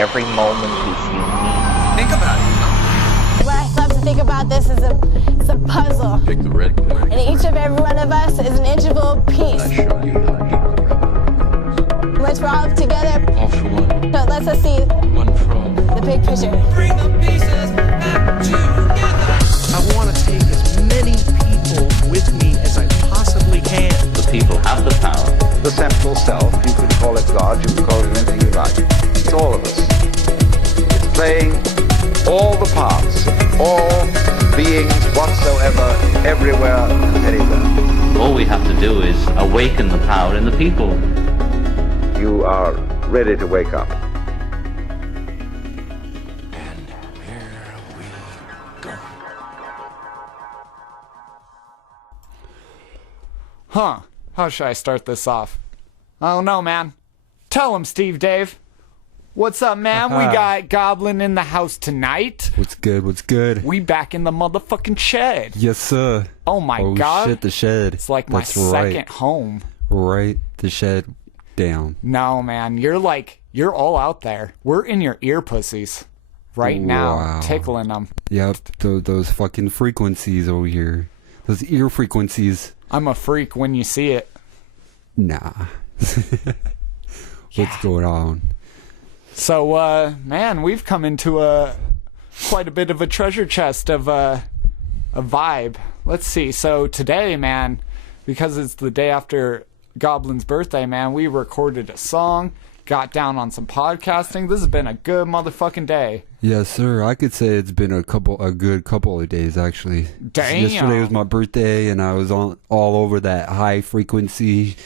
Every moment is unique. Think about it, you know? What I love to think about this is it's a puzzle. Pick the red pill. And each of every one of us is an integral piece. I show you how people represent. Once we're all together, All for one, so let's us see one for all. the big picture. Bring the pieces back together. I want to take as many people with me as I possibly can. The people have the power. The central self, you can call it God, you can call it anything you like. It's all of us. It's playing all the parts, all beings whatsoever, everywhere and anywhere. All we have to do is awaken the power in the people. You are ready to wake up. And here we go. Huh. How should I start this off? I don't know, man. Tell him, Steve Dave. What's up, man? We got Goblin in the house tonight. What's good? What's good? We back in the motherfucking shed. Yes, sir. Oh my Oh god. shit, the shed. It's like my That's second home. Right, the shed down. No, man. You're all out there. We're in your ear pussies right now, Wow. tickling them. Yep, those fucking frequencies over here. Those ear frequencies. I'm a freak when you see it. Nah. Yeah. What's going on? So, man, we've come into quite a bit of a treasure chest of a vibe. Let's see. So today, man, because it's the day after Goblin's birthday, man, we recorded a song, got down on some podcasting. This has been a good motherfucking day. Yes, sir. I could say it's been a good couple of days, actually. Damn. Yesterday was my birthday, and I was all over that high frequency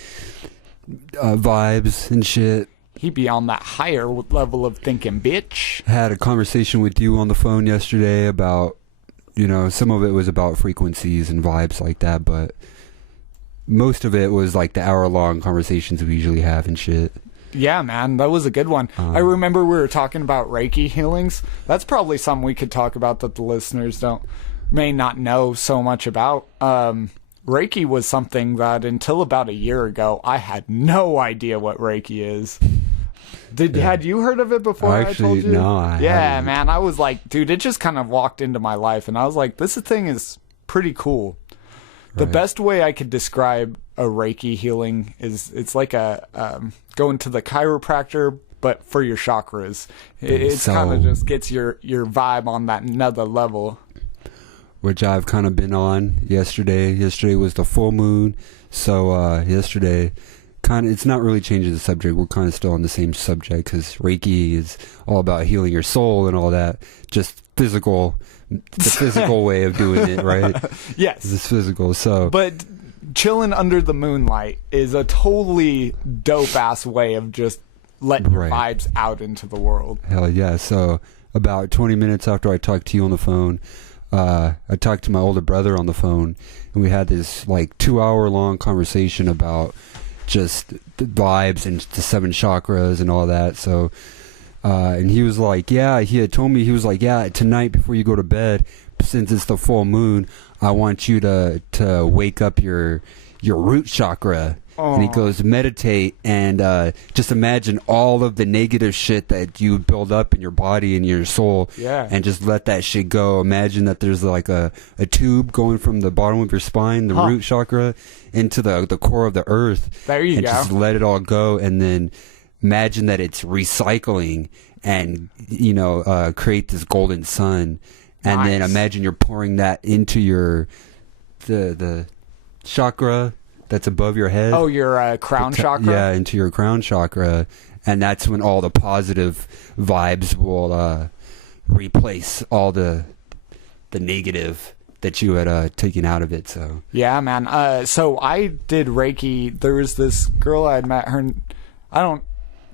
vibes and shit. He be on that higher level of thinking, bitch. Had a conversation with you on the phone yesterday about, some of it was about frequencies and vibes like that, but most of it was like the hour-long conversations we usually have and shit. Yeah, man, that was a good one. I remember we were talking about Reiki healings. That's probably something we could talk about that the listeners may not know so much about. Reiki was something that until about a year ago, I had no idea what Reiki is. Had you heard of it before? Actually, I told you? no, I haven't. Man, I was like, dude, it just kind of walked into my life, and I was like, this thing is pretty cool. The best way I could describe a Reiki healing is it's like going to the chiropractor, but for your chakras. It kind of just gets your vibe on that another level. Which I've kind of been on yesterday. Yesterday was the full moon, so yesterday, it's not really changing the subject. We're kind of still on the same subject because Reiki is all about healing your soul and all that. Just the physical way of doing it, right? Yes. It's physical, so. But chilling under the moonlight is a totally dope-ass way of just letting your vibes out into the world. Hell yeah. So about 20 minutes after I talked to you on the phone, I talked to my older brother on the phone, and we had this like 2-hour-long conversation about just the vibes and the 7 chakras and all that. So, and he was like, yeah, he had told me, he was like, yeah, tonight before you go to bed, since it's the full moon, I want you to wake up your root chakra. And he goes, meditate and just imagine all of the negative shit that you build up in your body and your soul. Yeah. And just let that shit go. Imagine that there's like a tube going from the bottom of your spine, the root chakra, into the core of the earth. There you and go. Just let it all go, and then imagine that it's recycling and, create this golden sun. And then imagine you're pouring that into the chakra that's above your head. Oh, your crown chakra? Yeah, into your crown chakra. And that's when all the positive vibes will replace all the negative that you had taken out of it. So yeah, man. So I did Reiki. There was this girl I had met. I don't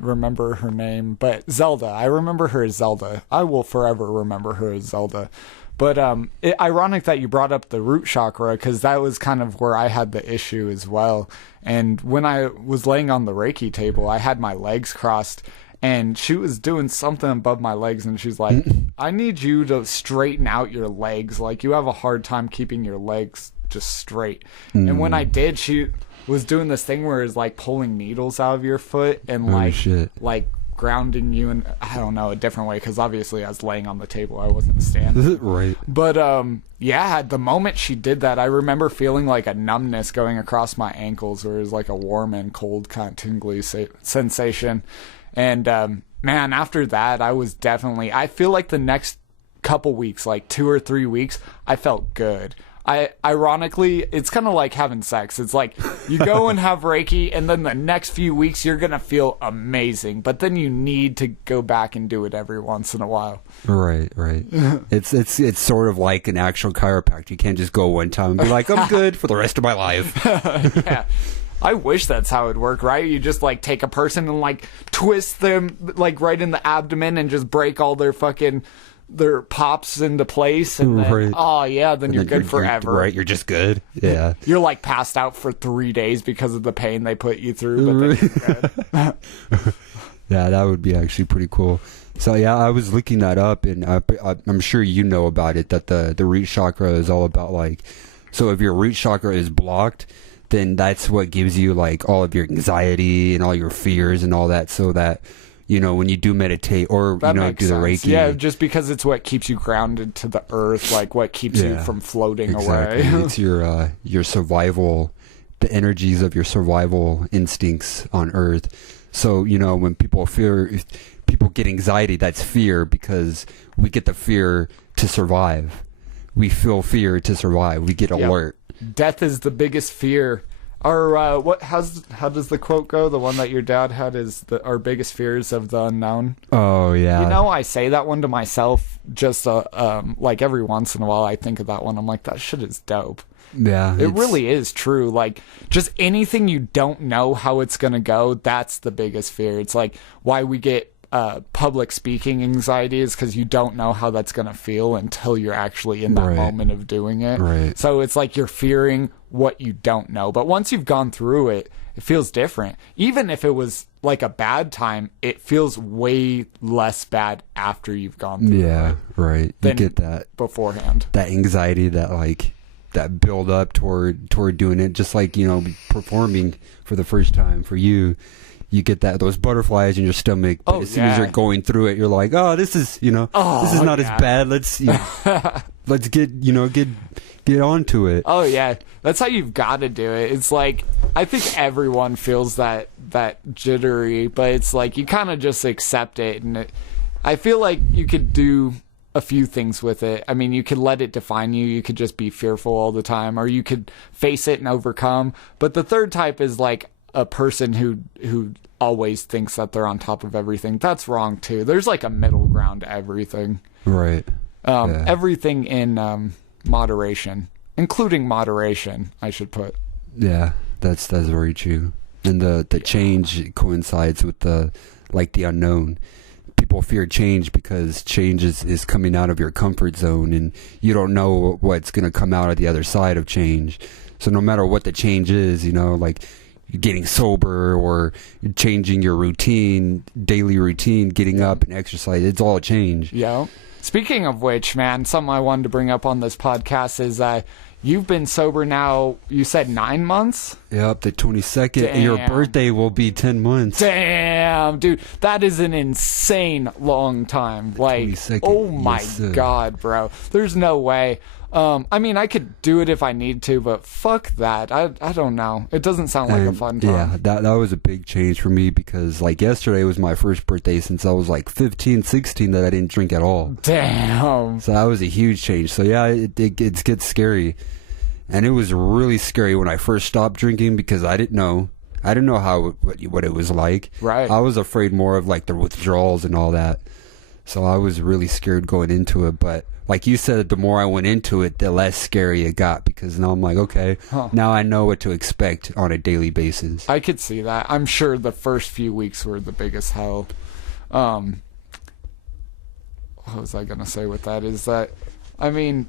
remember her name, but Zelda. I remember her as Zelda. I will forever remember her as Zelda. But ironic that you brought up the root chakra, because that was kind of where I had the issue as well. And when I was laying on the Reiki table, I had my legs crossed, and she was doing something above my legs, and she's like, I need you to straighten out your legs. Like, you have a hard time keeping your legs just straight. And when I did, she was doing this thing where it's like pulling needles out of your foot and like grounding you in, I don't know, a different way, because obviously I was laying on the table, I wasn't standing. Right. But yeah, the moment she did that, I remember feeling like a numbness going across my ankles, where it was like a warm and cold kind of tingly sensation. And man, after that, I feel like the next couple weeks, like 2 or 3 weeks, I felt good. Ironically, it's kind of like having sex. It's like you go and have Reiki, and then the next few weeks you're gonna feel amazing, but then you need to go back and do it every once in a while. Right. It's sort of like an actual chiropractor. You can't just go one time and be like, I'm good for the rest of my life. Yeah. I wish that's how it worked, right? You just like take a person and like twist them like right in the abdomen and just break all their pops into place, and then, Right. oh yeah, then you're good forever. Right, you're just good. Yeah. You're like passed out for 3 days because of the pain they put you through, but then you're good. Yeah, that would be actually pretty cool. So yeah, I was looking that up, and I'm sure you know about it, that the root chakra is all about like, so if your root chakra is blocked, then that's what gives you like all of your anxiety and all your fears and all that, so that, you know, when you do meditate or, That you know, makes do the sense. Reiki. Yeah, just because it's what keeps you grounded to the earth, like what keeps you Yeah, from floating exactly. away. It's your survival, the energies of your survival instincts on Earth. So, you know, when people get anxiety, that's fear, because we get the fear to survive. We feel fear to survive. We get alert. Death is the biggest fear. Or how does the quote go? The one that your dad had is our biggest fears of the unknown. Oh yeah. You know, I say that one to myself just like every once in a while. I think of that one. I'm like, that shit is dope. Yeah, It really is true. Like, just anything you don't know how it's gonna go, that's the biggest fear. It's like why we get public speaking anxiety, is because you don't know how that's gonna feel until you're actually in that Right. moment of doing it. Right. So it's like you're fearing what you don't know, but once you've gone through it, it feels different. Even if it was like a bad time, it feels way less bad after you've gone through Yeah, it right. You than get that beforehand. anxiety, that build up toward doing it, just like, you know, performing for the first time for you. You get those butterflies in your stomach, but as soon as you're going through it, you're like, oh, this is not as bad. Let's let's get onto it. Oh yeah, that's how you've got to do it. It's like, I think everyone feels that jittery, but it's like you kind of just accept it, and I feel like you could do a few things with it. I mean, you could let it define you. You could just be fearful all the time, or you could face it and overcome. But the third type is like a person who always thinks that they're on top of everything. That's wrong too. There's like a middle ground to everything. Right. Everything in moderation, including moderation, I should put. Yeah, that's very true. And the change coincides with the unknown. People fear change because change is coming out of your comfort zone, and you don't know what's going to come out of the other side of change. So no matter what the change is, you know, like getting sober or changing your daily routine, getting up and exercise, it's all change. Yeah. Speaking of which, man, something I wanted to bring up on this podcast is you've been sober now, you said 9 months? Yep, the 22nd. And your birthday will be 10 months. Damn, dude. That is an insane long time. Like, 22nd, oh my yes, sir. God, bro. There's no way. I mean, I could do it if I need to, but fuck that. I don't know. It doesn't sound like a fun time. Yeah, that was a big change for me, because like yesterday was my first birthday since I was like 15, 16 that I didn't drink at all. Damn. So that was a huge change. So yeah, it gets scary. And it was really scary when I first stopped drinking, because I didn't know what it was like. Right. I was afraid more of like the withdrawals and all that. So I was really scared going into it, but like you said, the more I went into it, the less scary it got, because now I'm like, okay, now I know what to expect on a daily basis. I could see that. I'm sure the first few weeks were the biggest hell. What was I going to say with that? Is that, I mean,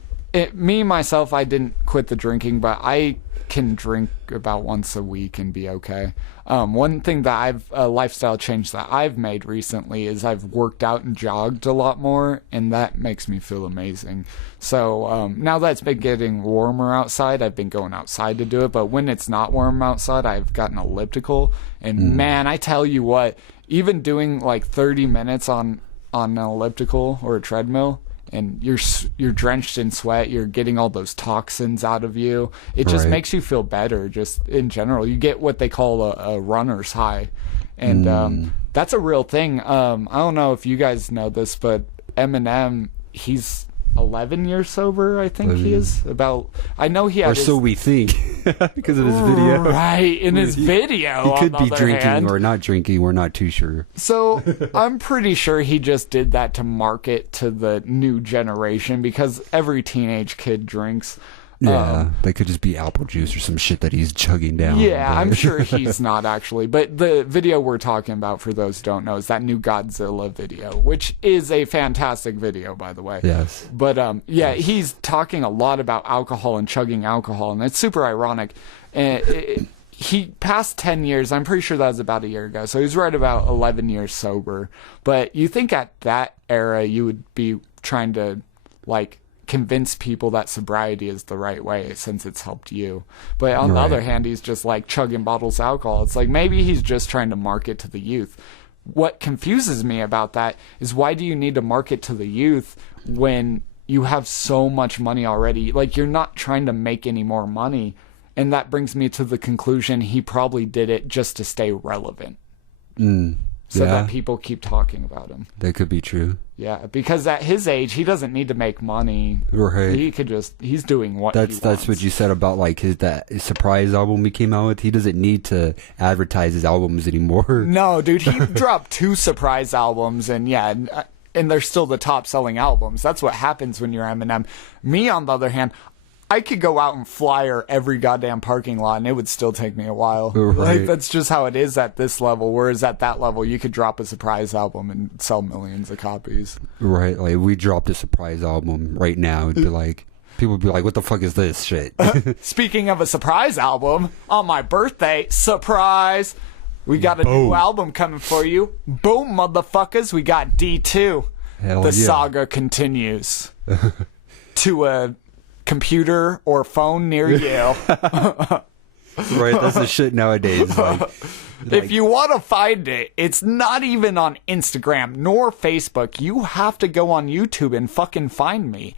me myself, I didn't quit the drinking, but I can drink about once a week and be okay. One thing that a lifestyle change that I've made recently is I've worked out and jogged a lot more, and that makes me feel amazing. So now that it's been getting warmer outside, I've been going outside to do it, but when it's not warm outside, I've got an elliptical, and man, I tell you what, even doing like 30 minutes on an elliptical or a treadmill, and you're drenched in sweat, you're getting all those toxins out of you. It just makes you feel better, just in general. You get what they call a runner's high. And that's a real thing. I don't know if you guys know this, but Eminem, he's 11 years sober, I think he is. I know he had or so we think, because of his video. Right, in his video. He could be drinking hand. or not drinking, we're not too sure. So I'm pretty sure he just did that to market to the new generation, because every teenage kid drinks. Yeah, they could just be apple juice or some shit that he's chugging down. Yeah, but... I'm sure he's not actually. But the video we're talking about, for those who don't know, is that new Godzilla video, which is a fantastic video, by the way. Yes. But yeah, he's talking a lot about alcohol and chugging alcohol, and it's super ironic. He passed 10 years. I'm pretty sure that was about a year ago. So he's right about 11 years sober. But you think at that era you would be trying to, like, convince people that sobriety is the right way since it's helped you. But on the other hand, he's just like chugging bottles of alcohol. It's like maybe he's just trying to market to the youth. What confuses me about that is, why do you need to market to the youth when you have so much money already? Like, you're not trying to make any more money. And that brings me to the conclusion he probably did it just to stay relevant. So that people keep talking about him. That could be true. Yeah, because at his age, he doesn't need to make money. Right. He's doing what he wants. That's what you said about like his surprise album he came out with. He doesn't need to advertise his albums anymore. No, dude, he dropped 2 surprise albums, and yeah, and they're still the top selling albums. That's what happens when you're Eminem. Me, on the other hand, I could go out and flyer every goddamn parking lot, and it would still take me a while. Right. Like, that's just how it is at this level. Whereas at that level, you could drop a surprise album and sell millions of copies. Right. Like, we dropped a surprise album right now. It'd be like, people would be like, what the fuck is this shit? Speaking of a surprise album, on my birthday, surprise! We got a new album coming for you. Boom, motherfuckers. We got D2. Hell the yeah. saga continues. To a computer or phone near you. Right, that's the shit nowadays. Like, if you want to find it, it's not even on Instagram nor Facebook. You have to go on YouTube and fucking find me.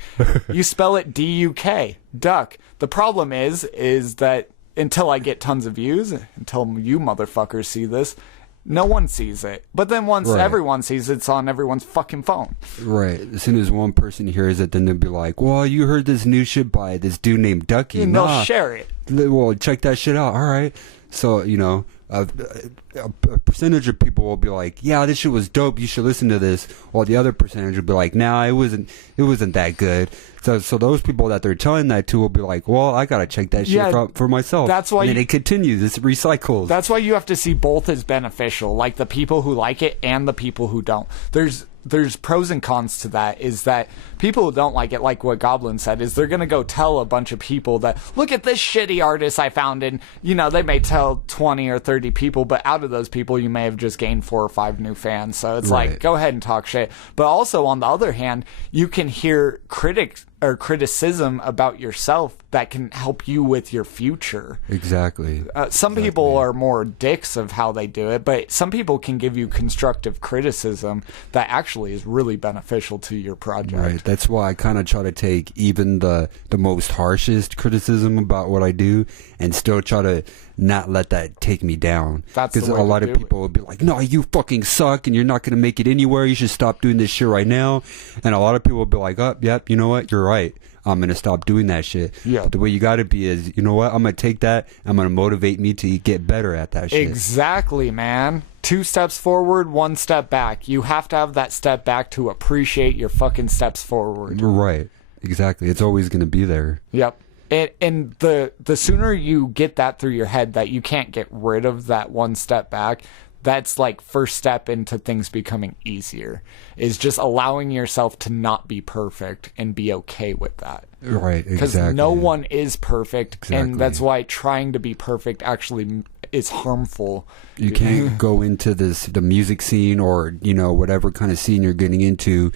You spell it D-U-K, duck. The problem is that until I get tons of views, until you motherfuckers see this, no one sees it. But then once everyone sees it, it's on everyone's fucking phone. Right. As soon as one person hears it, then they'll be like, well, you heard this new shit by this dude named Ducky. And they'll share it. Well, check that shit out. All right. So, you know, a percentage of people will be like, yeah, this shit was dope, you should listen to this. While the other percentage will be like, nah, it wasn't that good. So those people that they're telling that to will be like, well, I gotta check that shit for myself. That's why. And it continues. It recycles. That's why you have to see both as beneficial, like the people who like it and the people who don't. There's pros and cons to that. Is that people who don't like it, like what Goblin said, is they're gonna go tell a bunch of people that, look at this shitty artist I found, and you know, they may tell 20 or 30 people, but out of those people you may have just gained 4 or 5 new fans. So it's like, go ahead and talk shit. But also, on the other hand, you can hear critics or criticism about yourself that can help you with your future. Exactly. Some people are more dicks of how they do it, but some people can give you constructive criticism that actually is really beneficial to your project. Right. That's why I kind of try to take even the most harshest criticism about what I do and still try to not let that take me down. Because a lot of people will be like, no, you fucking suck and you're not going to make it anywhere. You should stop doing this shit right now. And a lot of people will be like, oh, yep, you know what? You're right. I'm going to stop doing that shit. Yeah. But the way you got to be is, you know what? I'm going to take that. I'm going to motivate me to get better at that shit. Exactly, man. 2 steps forward, 1 step back. You have to have that step back to appreciate your fucking steps forward. Right. Exactly. It's always going to be there. Yep. And the sooner you get that through your head that you can't get rid of that 1 step back, that's like first step into things becoming easier, is just allowing yourself to not be perfect and be okay with that. Right, Because exactly. no one is perfect, Exactly. and that's why trying to be perfect actually is harmful. You can't go into the music scene or, you know, whatever kind of scene you're getting into,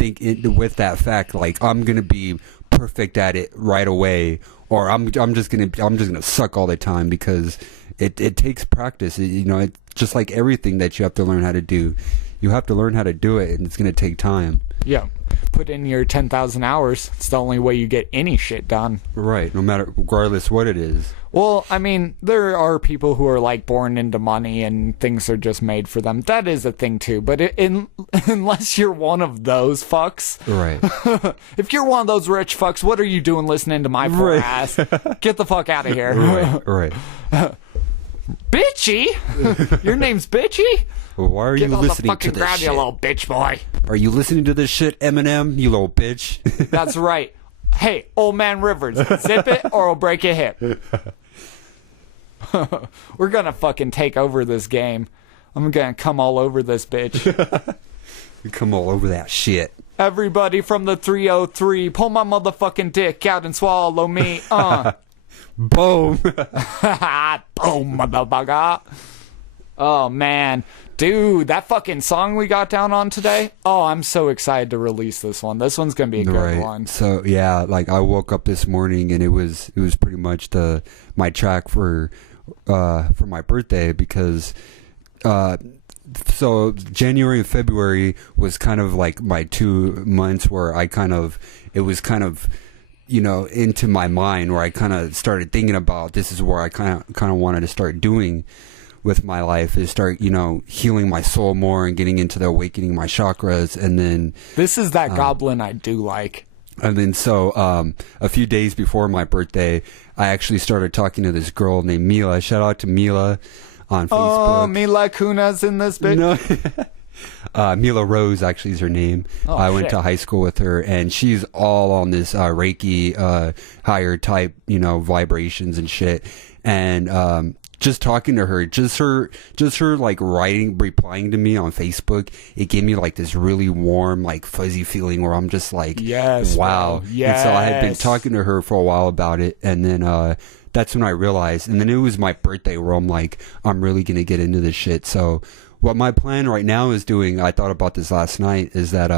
with that fact, like, I'm gonna be perfect at it right away, or I'm just gonna suck all the time, because it takes practice. You know, it's just like everything that you have to learn how to do. You have to learn how to do it, and it's gonna take time. Yeah. Put in your 10,000 hours. It's the only way you get any shit done. Right, regardless what it is. Well, I mean, there are people who are like born into money and things are just made for them. That is a thing too. But unless you're one of those fucks, Right. if you're one of those rich fucks, what are you doing listening to my poor Right. ass? Get the fuck out of here. Right. Bitchy? Your name's Bitchy? Well, why are Get you on the listening to fucking this ground, you shit? little bitch boy. Are you listening to this shit, Eminem? You little bitch. That's right. Hey, old man Rivers, zip it or I'll break your hip. We're gonna fucking take over this game. I'm gonna come all over this bitch. You come all over that shit. Everybody from the 303, pull my motherfucking dick out and swallow me. Boom. Boom, motherfucker. Oh, man. Dude, that fucking song we got down on today. Oh, I'm so excited to release this one. This one's gonna be a good one. So yeah, like I woke up this morning and it was pretty much my track for my birthday, because so January and February was kind of like my 2 months where it was kind of, you know, into my mind, where I kind of started thinking about, this is where I kind of wanted to start doing with my life, is start, you know, healing my soul more and getting into the awakening my chakras. And then This is that Goblin I do like. And then so a few days before my birthday, I actually started talking to this girl named Mila. Shout out to Mila on Facebook. Oh, Mila Kuna's in this bitch. No. Mila Rose actually is her name. Oh, I went shit. to high school with her, and she's all on this Reiki higher type, you know, vibrations and shit. And just talking to her, just her like replying to me on Facebook, it gave me like this really warm, like fuzzy feeling where I'm just like, Yes, wow. bro. And so I had been Yes. talking to her for a while about it, and then that's when I realized. And then it was my birthday where I'm like, I'm really gonna get into this shit. So what my plan right now is doing, I thought about this last night, is that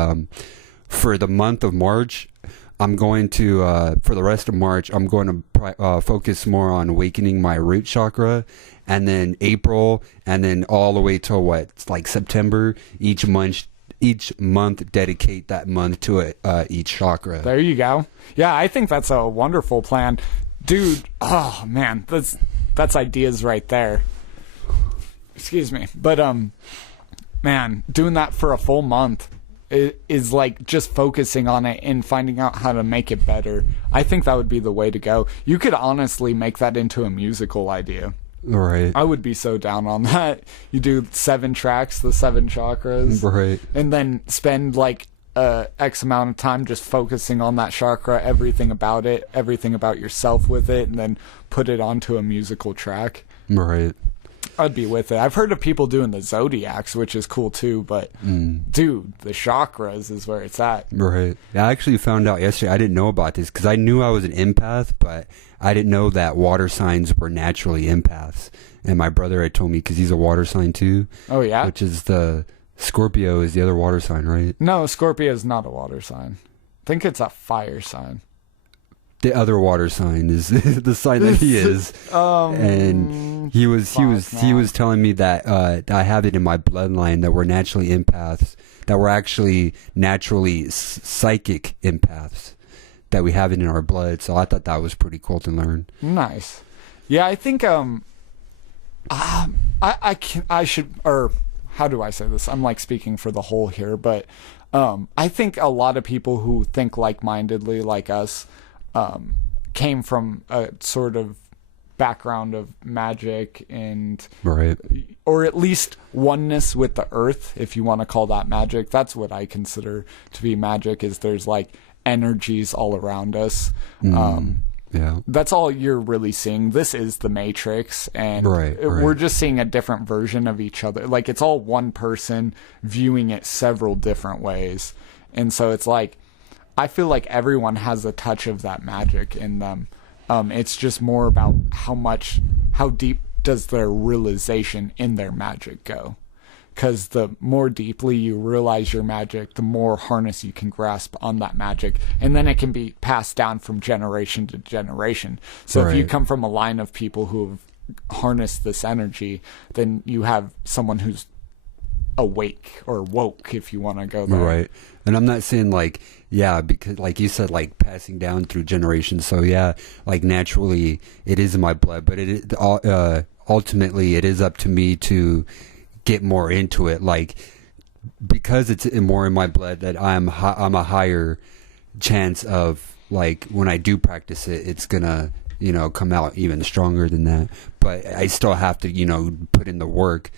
for the month of March, I'm going to, for the rest of March, I'm going to focus more on awakening my root chakra. And then April, and then all the way till like September, each month dedicate that month to each chakra. There you go. Yeah, I think that's a wonderful plan. Dude, oh man, that's ideas right there. Excuse me. But man, doing that for a full month is like just focusing on it and finding out how to make it better. I think that would be the way to go. You could honestly make that into a musical idea. Right. I would be so down on that. You do 7 tracks, the 7 chakras. Right. And then spend like X amount of time just focusing on that chakra, everything about it, everything about yourself with it, and then put it onto a musical track. Right. I'd be with it. I've heard of people doing the zodiacs, which is cool too, but dude, the chakras is where it's at. Right. I actually found out yesterday, I didn't know about this, because I knew I was an empath, but I didn't know that water signs were naturally empaths. And my brother had told me, because he's a water sign too. Oh yeah? Which is Scorpio is the other water sign, right? No, Scorpio is not a water sign. I think it's a fire sign. The other water sign is the sign that he is. And he was telling me that I have it in my bloodline, that we're naturally empaths, that we're actually naturally psychic empaths, that we have it in our blood. So I thought that was pretty cool to learn. Nice. Yeah, I think I should, or how do I say this? I'm like speaking for the whole here, but I think a lot of people who think like-mindedly like us came from a sort of background of magic and Right. or at least oneness with the earth, if you want to call that magic. That's what I consider to be magic, is there's like energies all around us. Yeah. That's all you're really seeing. This is the Matrix, and Right. we're just seeing a different version of each other. Like, it's all one person viewing it several different ways. And so it's like, I feel like everyone has a touch of that magic in them. It's just more about how deep does their realization in their magic go. Because the more deeply you realize your magic, the more harness you can grasp on that magic. And then it can be passed down from generation to generation. So if you Right. come from a line of people who have harnessed this energy, then you have someone who's awake or woke, if you want to go there. Right. And I'm not saying like, yeah, because like you said, like passing down through generations. So yeah, like naturally it is in my blood, but ultimately it is up to me to get more into it. Like, because it's more in my blood, that I'm a higher chance of, like, when I do practice it, it's gonna, come out even stronger than that. But I still have to, put in the work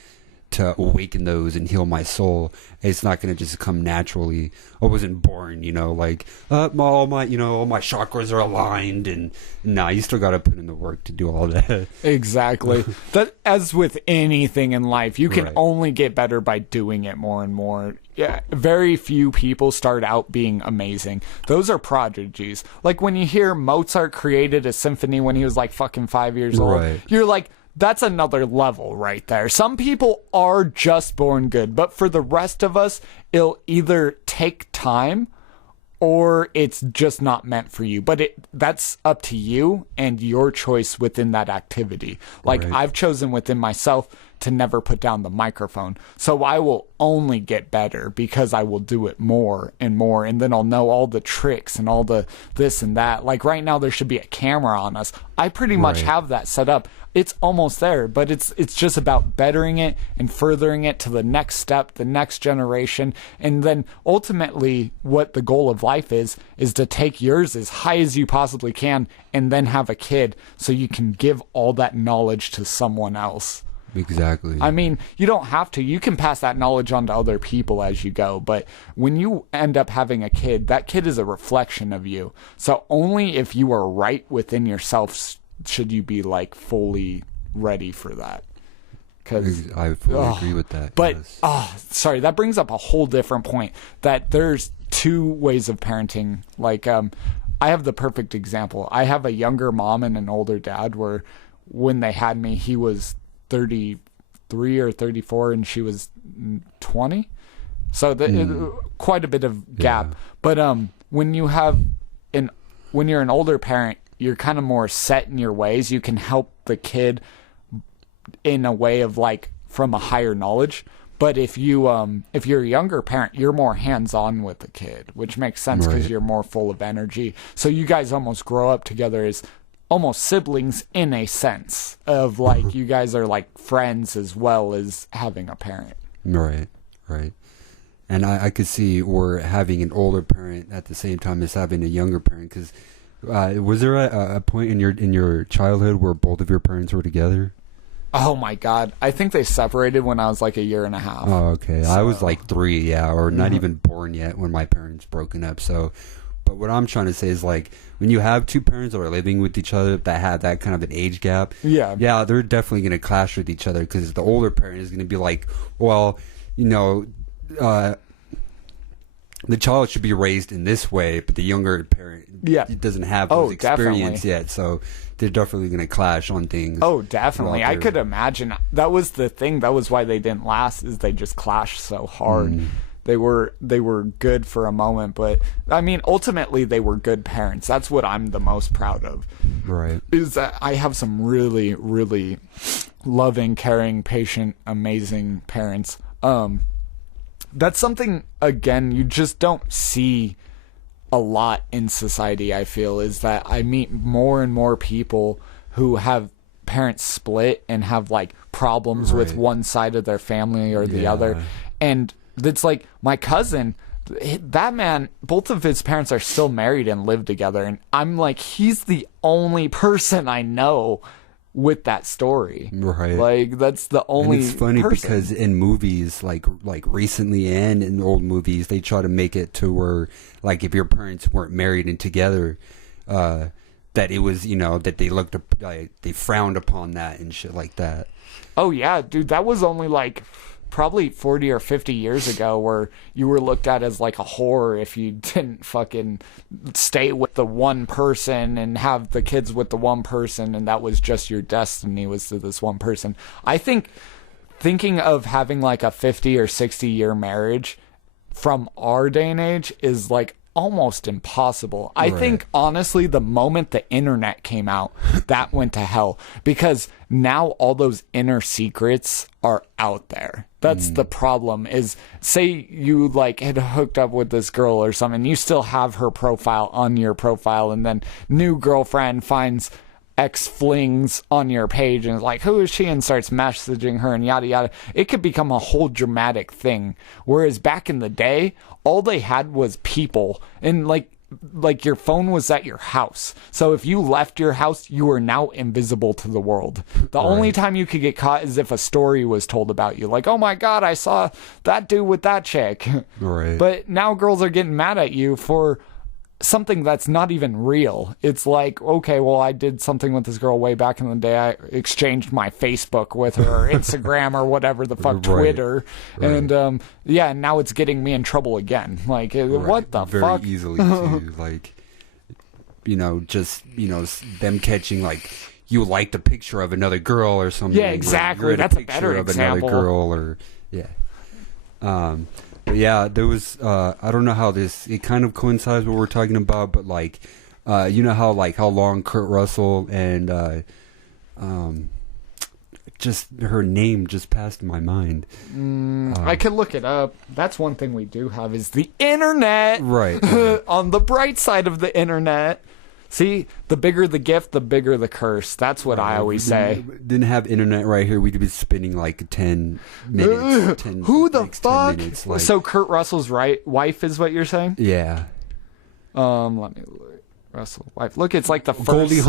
to awaken those and heal my soul. It's not going to just come naturally. I wasn't born, like, all my chakras are aligned, and you still got to put in the work to do all that. Exactly. That, as with anything in life, you can Right. only get better by doing it more and more. Yeah, very few people start out being amazing. Those are prodigies. Like, when you hear Mozart created a symphony when he was like fucking 5 years old, Right. you're like, that's another level right there. Some people are just born good, but for the rest of us, it'll either take time or it's just not meant for you. But that's up to you and your choice within that activity. Like, Right. I've chosen within myself to never put down the microphone. So I will only get better because I will do it more and more. And then I'll know all the tricks and all the this and that. Like, right now there should be a camera on us. I pretty much Right. have that set up. It's almost there, but it's just about bettering it and furthering it to the next step, the next generation. And then ultimately what the goal of life is to take yours as high as you possibly can and then have a kid so you can give all that knowledge to someone else. Exactly. I mean, you don't have to. You can pass that knowledge on to other people as you go. But when you end up having a kid, that kid is a reflection of you. So only if you are right within yourself should you be, like, fully ready for that. 'Cause, I fully agree with that. but, yes. sorry, that brings up a whole different point. That there's two ways of parenting. Like, I have the perfect example. I have a younger mom and an older dad, where when they had me, he was 33 or 34 and she was 20. So quite a bit of gap. Yeah. But when you're an older parent, you're kind of more set in your ways. You can help the kid in a way of, like, from a higher knowledge. But if you're a younger parent, you're more hands-on with the kid, which makes sense because Right. you're more full of energy. So you guys almost grow up together as almost siblings in a sense of, like, you guys are like friends as well as having a parent. Right. And I could see we're having an older parent at the same time as having a younger parent. Because was there a point in your childhood where both of your parents were together? Oh my God. I think they separated when I was like a year and a half. Oh, okay. I was like 3, or not even born yet when my parents broken up. So, but what I'm trying to say is, like, when you have two parents that are living with each other that have that kind of an age gap, Yeah, they're definitely going to clash with each other, because the older parent is going to be like, well, the child should be raised in this way, but the younger parent doesn't have those experience yet, so they're definitely going to clash on things. Oh, definitely. I could imagine. That was the thing. That was why they didn't last, is they just clashed so hard. They were good for a moment, but I mean, ultimately they were good parents. That's what I'm the most proud of. Right. Is that I have some really, really loving, caring, patient, amazing parents. That's something, again, you just don't see a lot in society, I feel, is that I meet more and more people who have parents split and have, like, problems with one side of their family or the other. And it's like my cousin, that man, both of his parents are still married and live together. And I'm like, he's the only person I know with that story. Right. Like, that's the only And it's funny person. because in movies, like recently and in old movies, they try to make it to where, like, if your parents weren't married and together, that it was, that they looked like they frowned upon that and shit like that. Oh yeah, dude, that was only like probably 40 or 50 years ago, where you were looked at as like a whore if you didn't fucking stay with the one person and have the kids with the one person, and that was just your destiny, was to this one person. I think thinking of having like a 50 or 60 year marriage from our day and age is like almost impossible. I think honestly the moment the internet came out, that went to hell, because now all those inner secrets are out there. That's the problem. Is, say you like had hooked up with this girl or something, you still have her profile on your profile, and then new girlfriend finds ex-flings on your page and is like, who is she, and starts messaging her and yada yada. It could become a whole dramatic thing, whereas back in the day all they had was people, and like your phone was at your house, so if you left your house you were now invisible to the world. The only time you could get caught is if a story was told about you, like, oh my god, I saw that dude with that chick. But now girls are getting mad at you for something that's not even real. It's like, okay, well, I did something with this girl way back in the day. I exchanged my Facebook with her, or Instagram, or whatever the fuck, Twitter, and yeah, now it's getting me in trouble again. Like, what the fuck? Very easily too. Like, just them catching like you liked a picture of another girl or something. Yeah, exactly. That's a better example. Another girl, or But yeah, there was, I don't know how it kind of coincides with what we're talking about, but like, how long Kurt Russell and, just her name just passed my mind. I could look it up. That's one thing we do have, is the internet. Right. On the bright side of the internet. See, the bigger the gift, the bigger the curse. That's what I always say. Didn't have internet right here, we could be spending like 10 minutes. Who the fuck? Minutes, like, so Kurt Russell's wife is what you're saying? Yeah. Let me look. Russell wife. Look, it's like the first. Goldie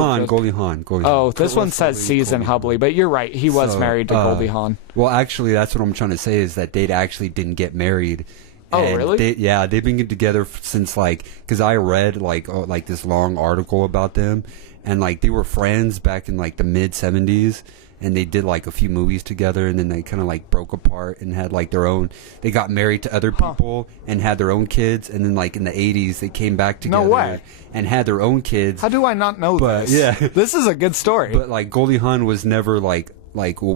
Hawn. Oh, this one says Season Hubley, but you're right. He was married to Goldie Hawn. Well, actually, that's what I'm trying to say, is that they actually didn't get married. Oh, really? They've been together since, like, because I read like this long article about them, and like they were friends back in like the mid 70s, and they did like a few movies together, and then they kind of like broke apart and had like their own. They got married to other people and had their own kids, and then like in the 80s they came back together. No way. And had their own kids. How do I not know this? Yeah, this is a good story. But like Goldie Hawn was never like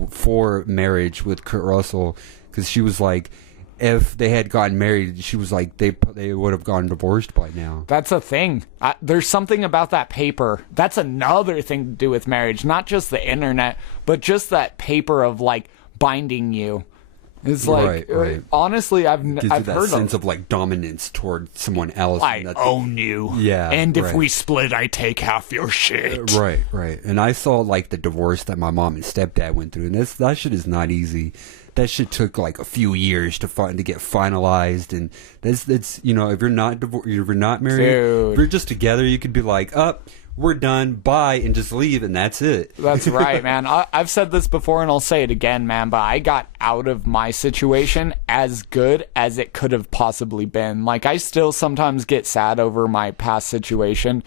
for marriage with Kurt Russell, because she was like, if they had gotten married, she was like, they would have gotten divorced by now. That's a thing. There's something about that paper. That's another thing to do with marriage. Not just the internet, but just that paper of like binding you. It's like, right. Honestly, I've Gives you heard that sense of like dominance toward someone else. I own you. Yeah. And if we split, I take half your shit. Right. And I saw like the divorce that my mom and stepdad went through, and that shit is not easy. That shit took like a few years to get finalized, and that's if you're not if you're not married, Dude. if you're just together, you could be like, we're done, bye, and just leave, and that's it. That's right, man. I've said this before, and I'll say it again, man, but I got out of my situation as good as it could have possibly been. Like, I still sometimes get sad over my past situation,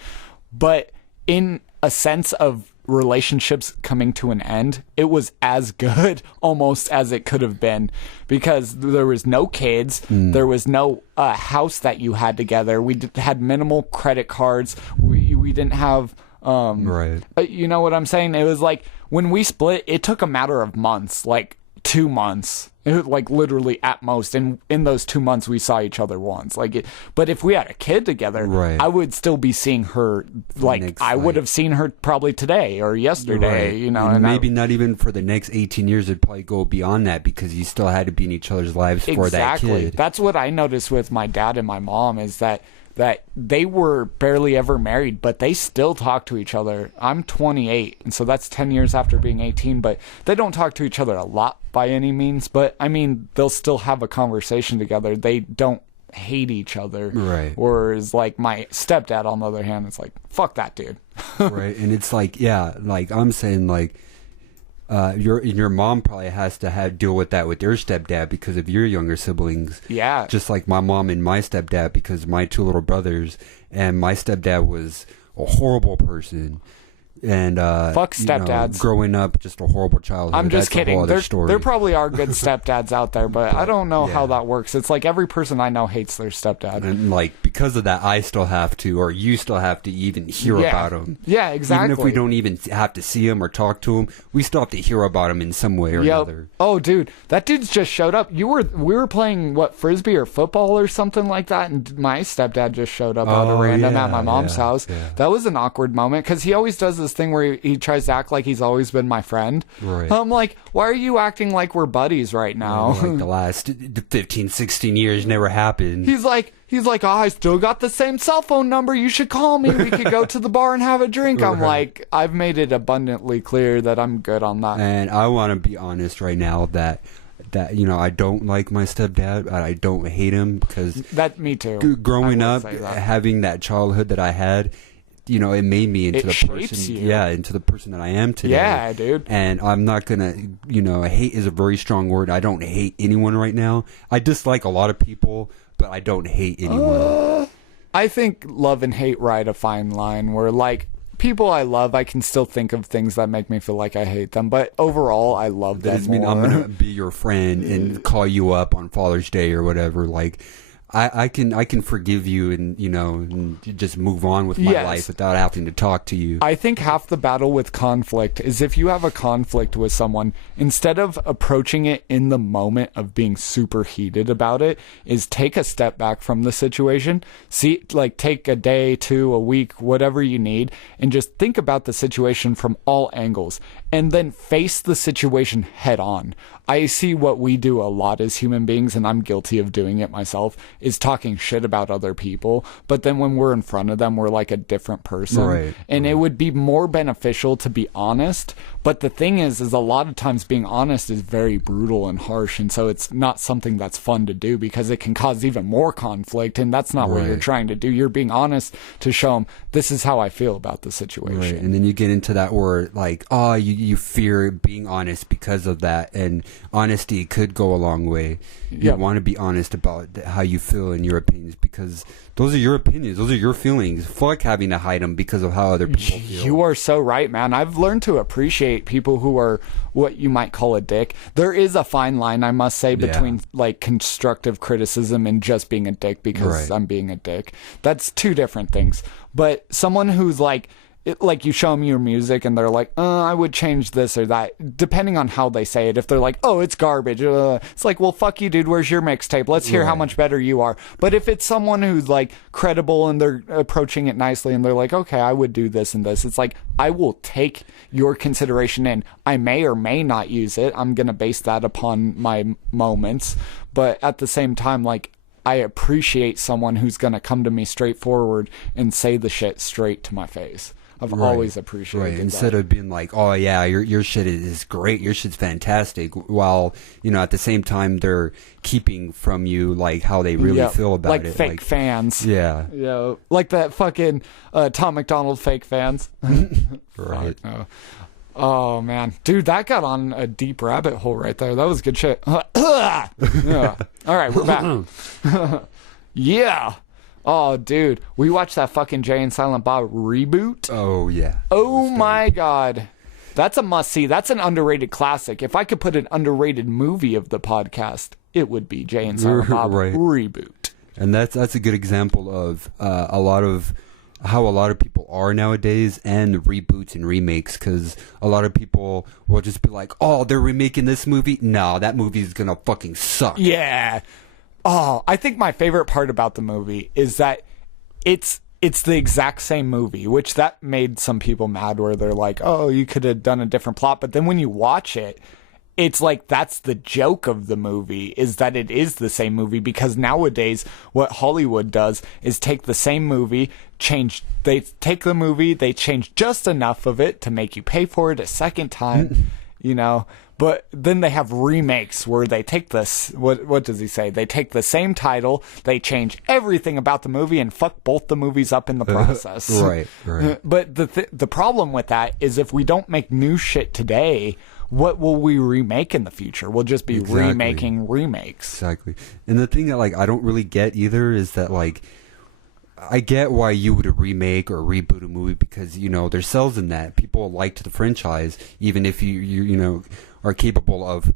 but in a sense of relationships coming to an end, it was as good almost as it could have been, because there was no kids, there was no house that you had together, we had minimal credit cards, we didn't have you know what I'm saying? It was like, when we split, it took a matter of months, like 2 months, like literally at most, and in those 2 months we saw each other once. But if we had a kid together, I would still be seeing her, like I would have seen her probably today or yesterday, and maybe not even for the next 18 years. It'd probably go beyond that, because you still had to be in each other's lives for that kid. That's what I noticed with my dad and my mom, is that they were barely ever married, but they still talk to each other. I'm 28, and so that's 10 years after being 18, but they don't talk to each other a lot by any means. But, I mean, they'll still have a conversation together. They don't hate each other. Right. Whereas, like, my stepdad, on the other hand, it's like, fuck that dude. Right, and it's like, yeah, like, I'm saying, like, your mom probably has to deal with that with your stepdad because of your younger siblings. Yeah. Just like my mom and my stepdad, because my two little brothers, and my stepdad was a horrible person. And Fuck stepdads. Growing up, just a horrible childhood. I'm just That's a whole kidding. other story. There probably are good stepdads out there, but I don't know yeah. how that works. It's like every person I know hates their stepdad. And like because of that, I still have to, or you still have to even hear about him. Yeah, exactly. Even if we don't even have to see him or talk to him, we still have to hear about him in some way or another. Oh, dude, that dude's just showed up. We were playing frisbee or football or something like that, and my stepdad just showed up out of random at my mom's house. Yeah. That was an awkward moment because he always does this thing where he tries to act like he's always been my friend. Right. I'm like, why are you acting like we're buddies right now? Like the last 15, 16 years never happened. He's like, oh, I still got the same cell phone number. You should call me. We could go to the bar and have a drink. I'm like, I've made it abundantly clear that I'm good on that. And I want to be honest right now that I don't like my stepdad. I don't hate him because that me too. Growing up, having that childhood that I had, it made me into the person. Yeah, into the person that I am today. Yeah, dude. And I'm not gonna, hate is a very strong word. I don't hate anyone right now. I dislike a lot of people, but I don't hate anyone. I think love and hate ride a fine line where, like, people I love, I can still think of things that make me feel like I hate them, but overall, I love them. That doesn't mean I'm gonna be your friend and call you up on Father's Day or whatever. Like, I can forgive you and and just move on with my life without having to talk to you. I think half the battle with conflict is if you have a conflict with someone, instead of approaching it in the moment of being super heated about it, is take a step back from the situation. Take a day, 2, a week, whatever you need, and just think about the situation from all angles and then face the situation head on. I see what we do a lot as human beings, and I'm guilty of doing it myself, is talking shit about other people. But then when we're in front of them, we're like a different person. Right. And it would be more beneficial to be honest. But the thing is a lot of times being honest is very brutal and harsh. And so it's not something that's fun to do because it can cause even more conflict. And that's not what you're trying to do. You're being honest to show them, this is how I feel about the situation. Right. And then you get into that where, like, you fear being honest because of that. And honesty could go a long way. You want to be honest about how you feel and your opinions because those are your opinions. Those are your feelings. Fuck having to hide them because of how other people feel. You are so right, man. I've learned to appreciate people who are what you might call a dick. There is a fine line, I must say, between like constructive criticism and just being a dick because I'm being a dick. That's two different things. But someone who's like you show them your music and they're like, I would change this or that, depending on how they say it. If they're like, oh, it's garbage, it's like, well, fuck you, dude, where's your mixtape? Let's hear how much better you are. But if it's someone who's like credible and they're approaching it nicely and they're like, okay, I would do this and this, it's like, I will take your consideration in. I may or may not use it. I'm going to base that upon my moments. But at the same time, like, I appreciate someone who's going to come to me straightforward and say the shit straight to my face. I've always appreciated that. Instead of being like, oh yeah, your shit is great, your shit's fantastic, while at the same time they're keeping from you like how they really feel about it. Like fake fans. Yeah. Yeah. Like that fucking Tom McDonald fake fans. Right. Oh man, dude, that got on a deep rabbit hole right there. That was good shit. Yeah. All right, we're back. Yeah. Oh, dude, we watched that fucking Jay and Silent Bob reboot. Oh, yeah. Oh, my God. That's a must-see. That's an underrated classic. If I could put an underrated movie of the podcast, it would be Jay and Silent Bob reboot. And that's a good example of a lot of how a lot of people are nowadays and reboots and remakes, because a lot of people will just be like, oh, they're remaking this movie? No, that movie is going to fucking suck. Yeah. Oh, I think my favorite part about the movie is that it's the exact same movie, which that made some people mad where they're like, oh, you could have done a different plot. But then when you watch it, it's like that's the joke of the movie, is that it is the same movie, because nowadays what Hollywood does is take the same movie, they change just enough of it to make you pay for it a second time, But then they have remakes where they take this, what does he say? They take the same title, they change everything about the movie and fuck both the movies up in the process. Right. But the problem with that is if we don't make new shit today, what will we remake in the future? We'll just be remaking remakes. Exactly. And the thing that I don't really get either is that I get why you would remake or reboot a movie because, you know, there's sales in that. People liked the franchise, even if you know, are capable of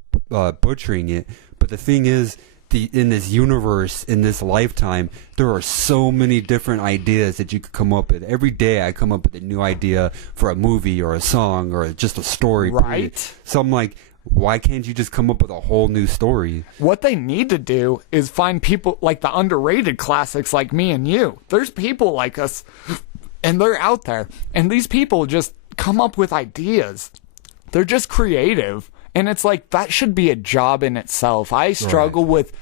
butchering it. But the thing is, in this universe, in this lifetime, there are so many different ideas that you could come up with. Every day I come up with a new idea for a movie or a song or just a story. Right. Period. So I'm like, why can't you just come up with a whole new story? What they need to do is find people like the underrated classics like me and you. There's people like us, and they're out there. And these people just come up with ideas. They're just creative. And it's like, that should be a job in itself. I struggle with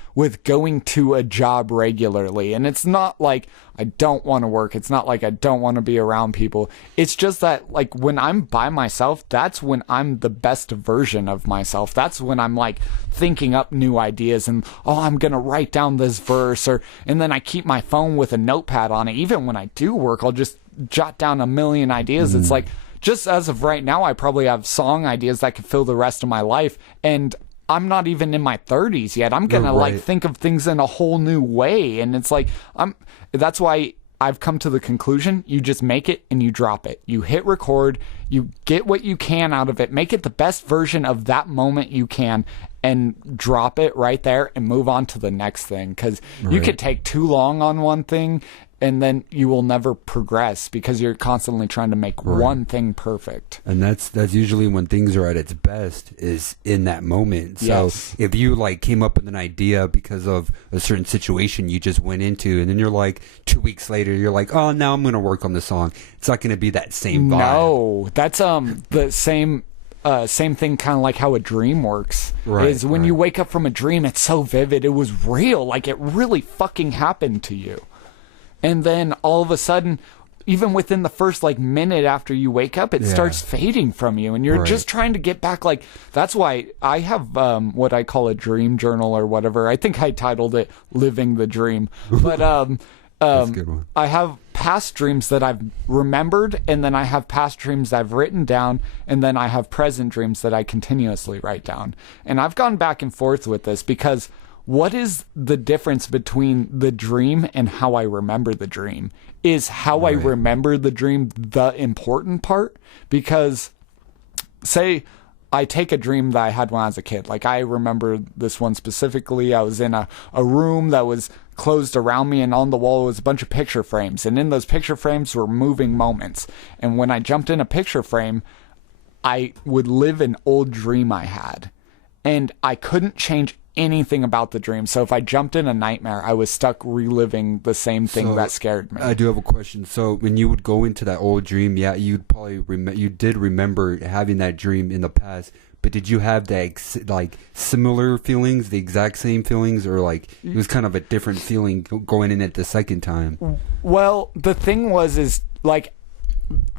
going to a job regularly. And it's not like I don't want to work. It's not like I don't want to be around people. It's just that, like, when I'm by myself, that's when I'm the best version of myself. That's when I'm, like, thinking up new ideas and, oh, I'm going to write down this verse. And then I keep my phone with a notepad on it. Even when I do work, I'll just jot down a million ideas. It's like, just as of right now, I probably have song ideas that could fill the rest of my life. And I'm not even in my 30s yet. I'm going to like think of things in a whole new way. And it's like, that's why I've come to the conclusion, you just make it and you drop it. You hit record, you get what you can out of it, make it the best version of that moment you can, and drop it right there and move on to the next thing. Because you could take too long on one thing and then you will never progress because you're constantly trying to make one thing perfect. And that's usually when things are at its best, is in that moment. So if you like came up with an idea because of a certain situation you just went into, and then you're like 2 weeks later you're like, oh, now I'm going to work on the song. It's not going to be that same vibe. No, that's the same thing, kind of like how a dream works. Is when you wake up from a dream, it's so vivid, it was real, like it really fucking happened to you. And then all of a sudden, even within the first like minute after you wake up, it starts fading from you, and you're just trying to get back. Like, that's why I have what I call a dream journal or whatever. I think I titled it "Living the Dream," but that's a good one. I have past dreams that I've remembered, and then I have past dreams I've written down, and then I have present dreams that I continuously write down. And I've gone back and forth with this because what is the difference between the dream and how I remember the dream? Is how I remember the dream the important part? Because, say, I take a dream that I had when I was a kid. Like, I remember this one specifically. I was in a room that was closed around me, and on the wall was a bunch of picture frames. And in those picture frames were moving moments. And when I jumped in a picture frame, I would live an old dream I had. And I couldn't change anything about the dream. So if I jumped in a nightmare, I was stuck reliving the same thing that scared me. I do have a question. So when you would go into that old dream, you'd probably you did remember having that dream in the past, but did you have that like similar feelings, the exact same feelings, or like it was kind of a different feeling going in it the second time? Well, the thing is like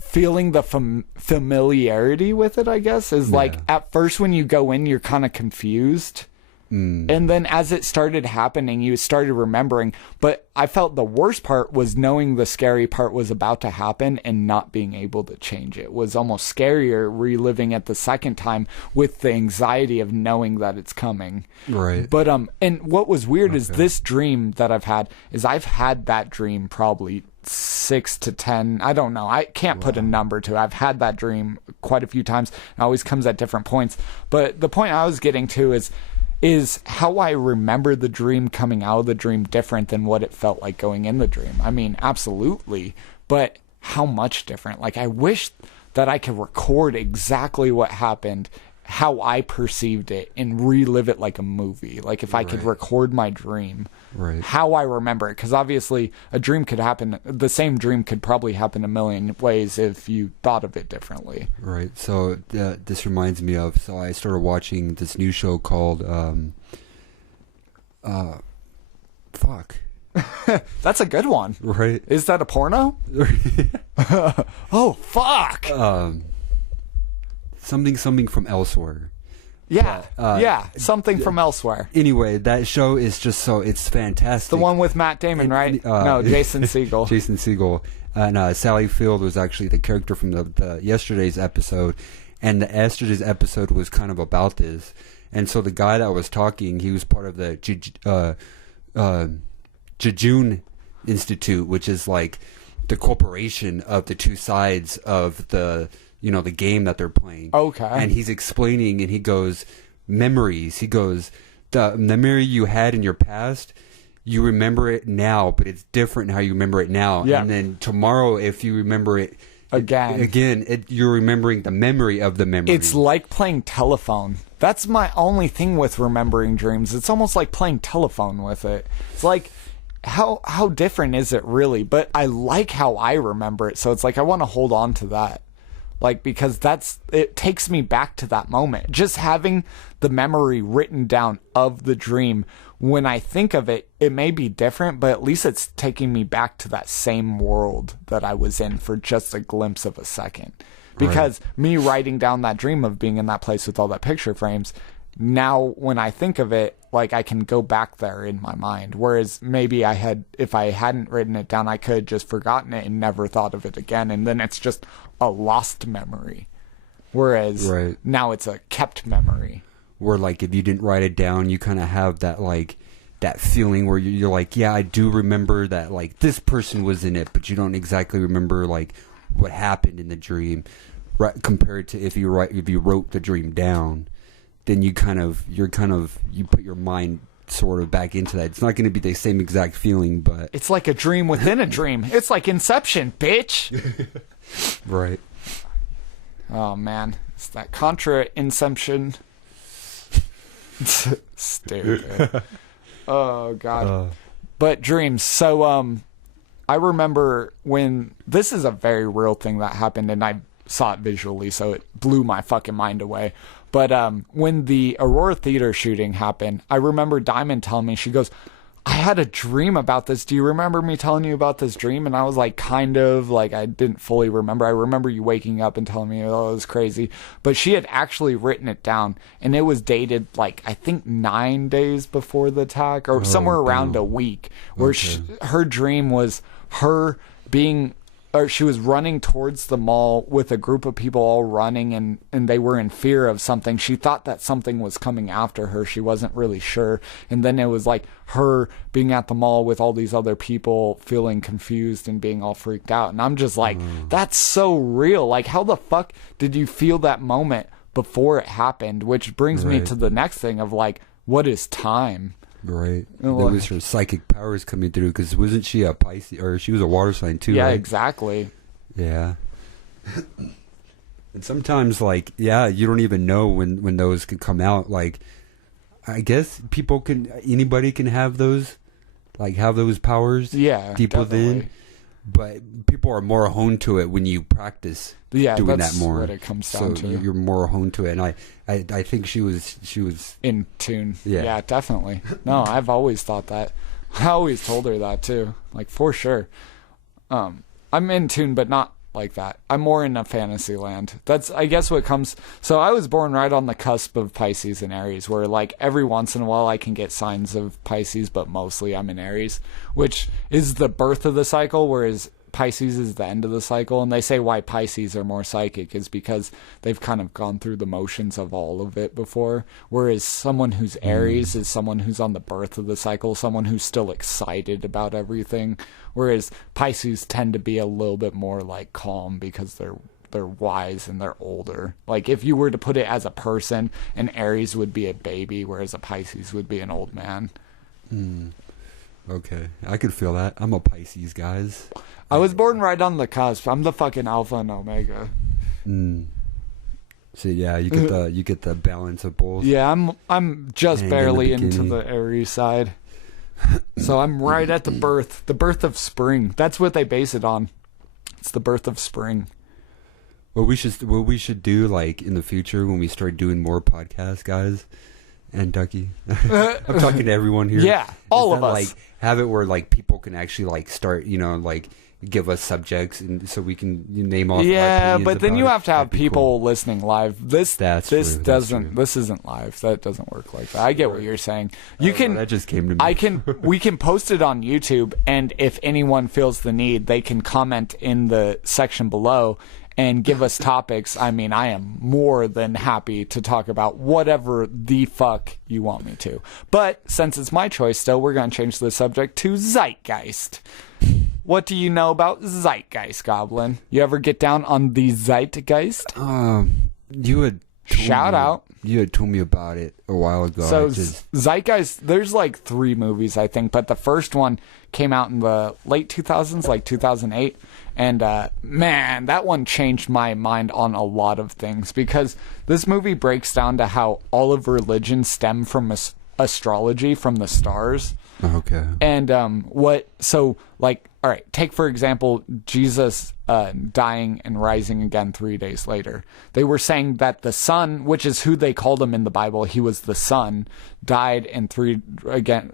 feeling the familiarity with it, I guess, is like at first when you go in, you're kind of confused. And then as it started happening, you started remembering. But I felt the worst part was knowing the scary part was about to happen and not being able to change it. Was almost scarier reliving it the second time with the anxiety of knowing that it's coming. Right. But and what was weird is this dream that I've had that dream probably 6 to 10. I don't know. I can't put a number to it. I've had that dream quite a few times. It always comes at different points. But the point I was getting to is how I remember the dream coming out of the dream different than what it felt like going in the dream. I mean, absolutely. But how much different? Like, I wish that I could record exactly what happened, how I perceived it, and relive it like a movie. Like, if I could record my dream, how I remember it. Because obviously a dream could happen, the same dream could probably happen a million ways if you thought of it differently. Right. So this reminds me of, so I started watching this new show called That's a good one. Right. Is that a porno? Oh, fuck. Something from elsewhere. Yeah, something from elsewhere. Anyway, that show is just it's fantastic. The one with Matt Damon, right? No, Jason Segel. Jason Segel. And Sally Field was actually the character from the yesterday's episode. And the yesterday's episode was kind of about this. And so the guy that was talking, he was part of the Jejune Institute, which is like the corporation of the two sides of the the game that they're playing. Okay. And he's explaining, and he goes, memories. He goes, the memory you had in your past, you remember it now, but it's different how you remember it now. Yeah. And then tomorrow, if you remember it again, you're remembering the memory of the memory. It's like playing telephone. That's my only thing with remembering dreams. It's almost like playing telephone with it. It's like, how different is it really? But I like how I remember it, so it's like I want to hold on to that. Like, because it takes me back to that moment. Just having the memory written down of the dream, when I think of it, it may be different, but at least it's taking me back to that same world that I was in for just a glimpse of a second. Because me writing down that dream of being in that place with all that picture frames, now when I think of it, like, I can go back there in my mind. Whereas maybe if I hadn't written it down, I could have just forgotten it and never thought of it again. And then it's just a lost memory. Whereas now it's a kept memory. Where, like, if you didn't write it down, you kind of have that, like, that feeling where you're like, yeah, I do remember that, like, this person was in it, but you don't exactly remember, like, what happened in the dream. Right, compared to if you wrote the dream down, then you put your mind sort of back into that. It's not going to be the same exact feeling, but it's like a dream within a dream. It's like Inception, bitch. Right. Oh man, it's that contra Inception. Stupid. Oh god. But dreams. So I remember when this is a very real thing that happened, and I saw it visually, so it blew my fucking mind away. But when the Aurora Theater shooting happened, I remember Diamond telling me, she goes, I had a dream about this. Do you remember me telling you about this dream? And I was like, kind of, like, I didn't fully remember. I remember you waking up and telling me, oh, it was crazy. But she had actually written it down, and it was dated, like, I think 9 days before the attack, or somewhere around a week, where her dream was her being... or she was running towards the mall with a group of people all running, and they were in fear of something. She thought that something was coming after her. She wasn't really sure. And then it was like her being at the mall with all these other people feeling confused and being all freaked out. And I'm just like, that's so real. Like, how the fuck did you feel that moment before it happened? Which brings me to the next thing of, like, what is time? Right. There was her psychic powers coming through, because wasn't she a Pisces, or she was a water sign too, yeah, right? Exactly. Yeah. And sometimes, like, you don't even know when those can come out. Like, I guess anybody can have those, like, have those powers deep within. But people are more honed to it when you practice doing that more. What it comes down to. You're more honed to it, and I think she was in tune. Yeah, definitely. No, I've always thought that. I always told her that too, like, for sure. I'm in tune, but not like that. I'm more in a fantasy land. That's, I guess, what comes. So I was born right on the cusp of Pisces and Aries, where, like, every once in a while I can get signs of Pisces, but mostly I'm in Aries, which is the birth of the cycle, whereas Pisces is the end of the cycle. And they say why Pisces are more psychic is because they've kind of gone through the motions of all of it before, whereas someone who's Aries is someone who's on the birth of the cycle, someone who's still excited about everything, whereas Pisces tend to be a little bit more, like, calm, because they're wise and they're older. Like, if you were to put it as a person, an Aries would be a baby, whereas a Pisces would be an old man. Okay, I could feel that. I'm a Pisces, guys. I was born right on the cusp. I'm the fucking alpha and omega. So yeah, you get the balance of both. Yeah, I'm just And barely in the into the Aries side. So I'm right at the birth of spring. That's what they base it on. It's the birth of spring. What we should do, like, in the future when we start doing more podcasts, guys, and Ducky. I'm talking to everyone here. Yeah, all of us. Like, have it where, like, people can actually, like, start, like, give us subjects, and so we can name off. Yeah, but then you have to have That'd be people cool. listening live. This true. This isn't live. That doesn't work like that. I get what you're saying. You can. That just came to me. We can post it on YouTube, and if anyone feels the need, they can comment in the section below, and give us topics, I mean, I am more than happy to talk about whatever the fuck you want me to. But since it's my choice still, we're going to change the subject to Zeitgeist. What do you know about Zeitgeist, Goblin? You ever get down on the Zeitgeist? You had Shout out. You had told me about it a while ago. So Zeitgeist, there's like 3 movies, I think, but the first one came out in the late 2000s, like 2008. And man, that one changed my mind on a lot of things, because this movie breaks down to how all of religion stem from astrology, from the stars. Okay. And all right, take for example Jesus dying and rising again 3 days later. They were saying that the sun, which is who they called him in the Bible, he was the sun, died and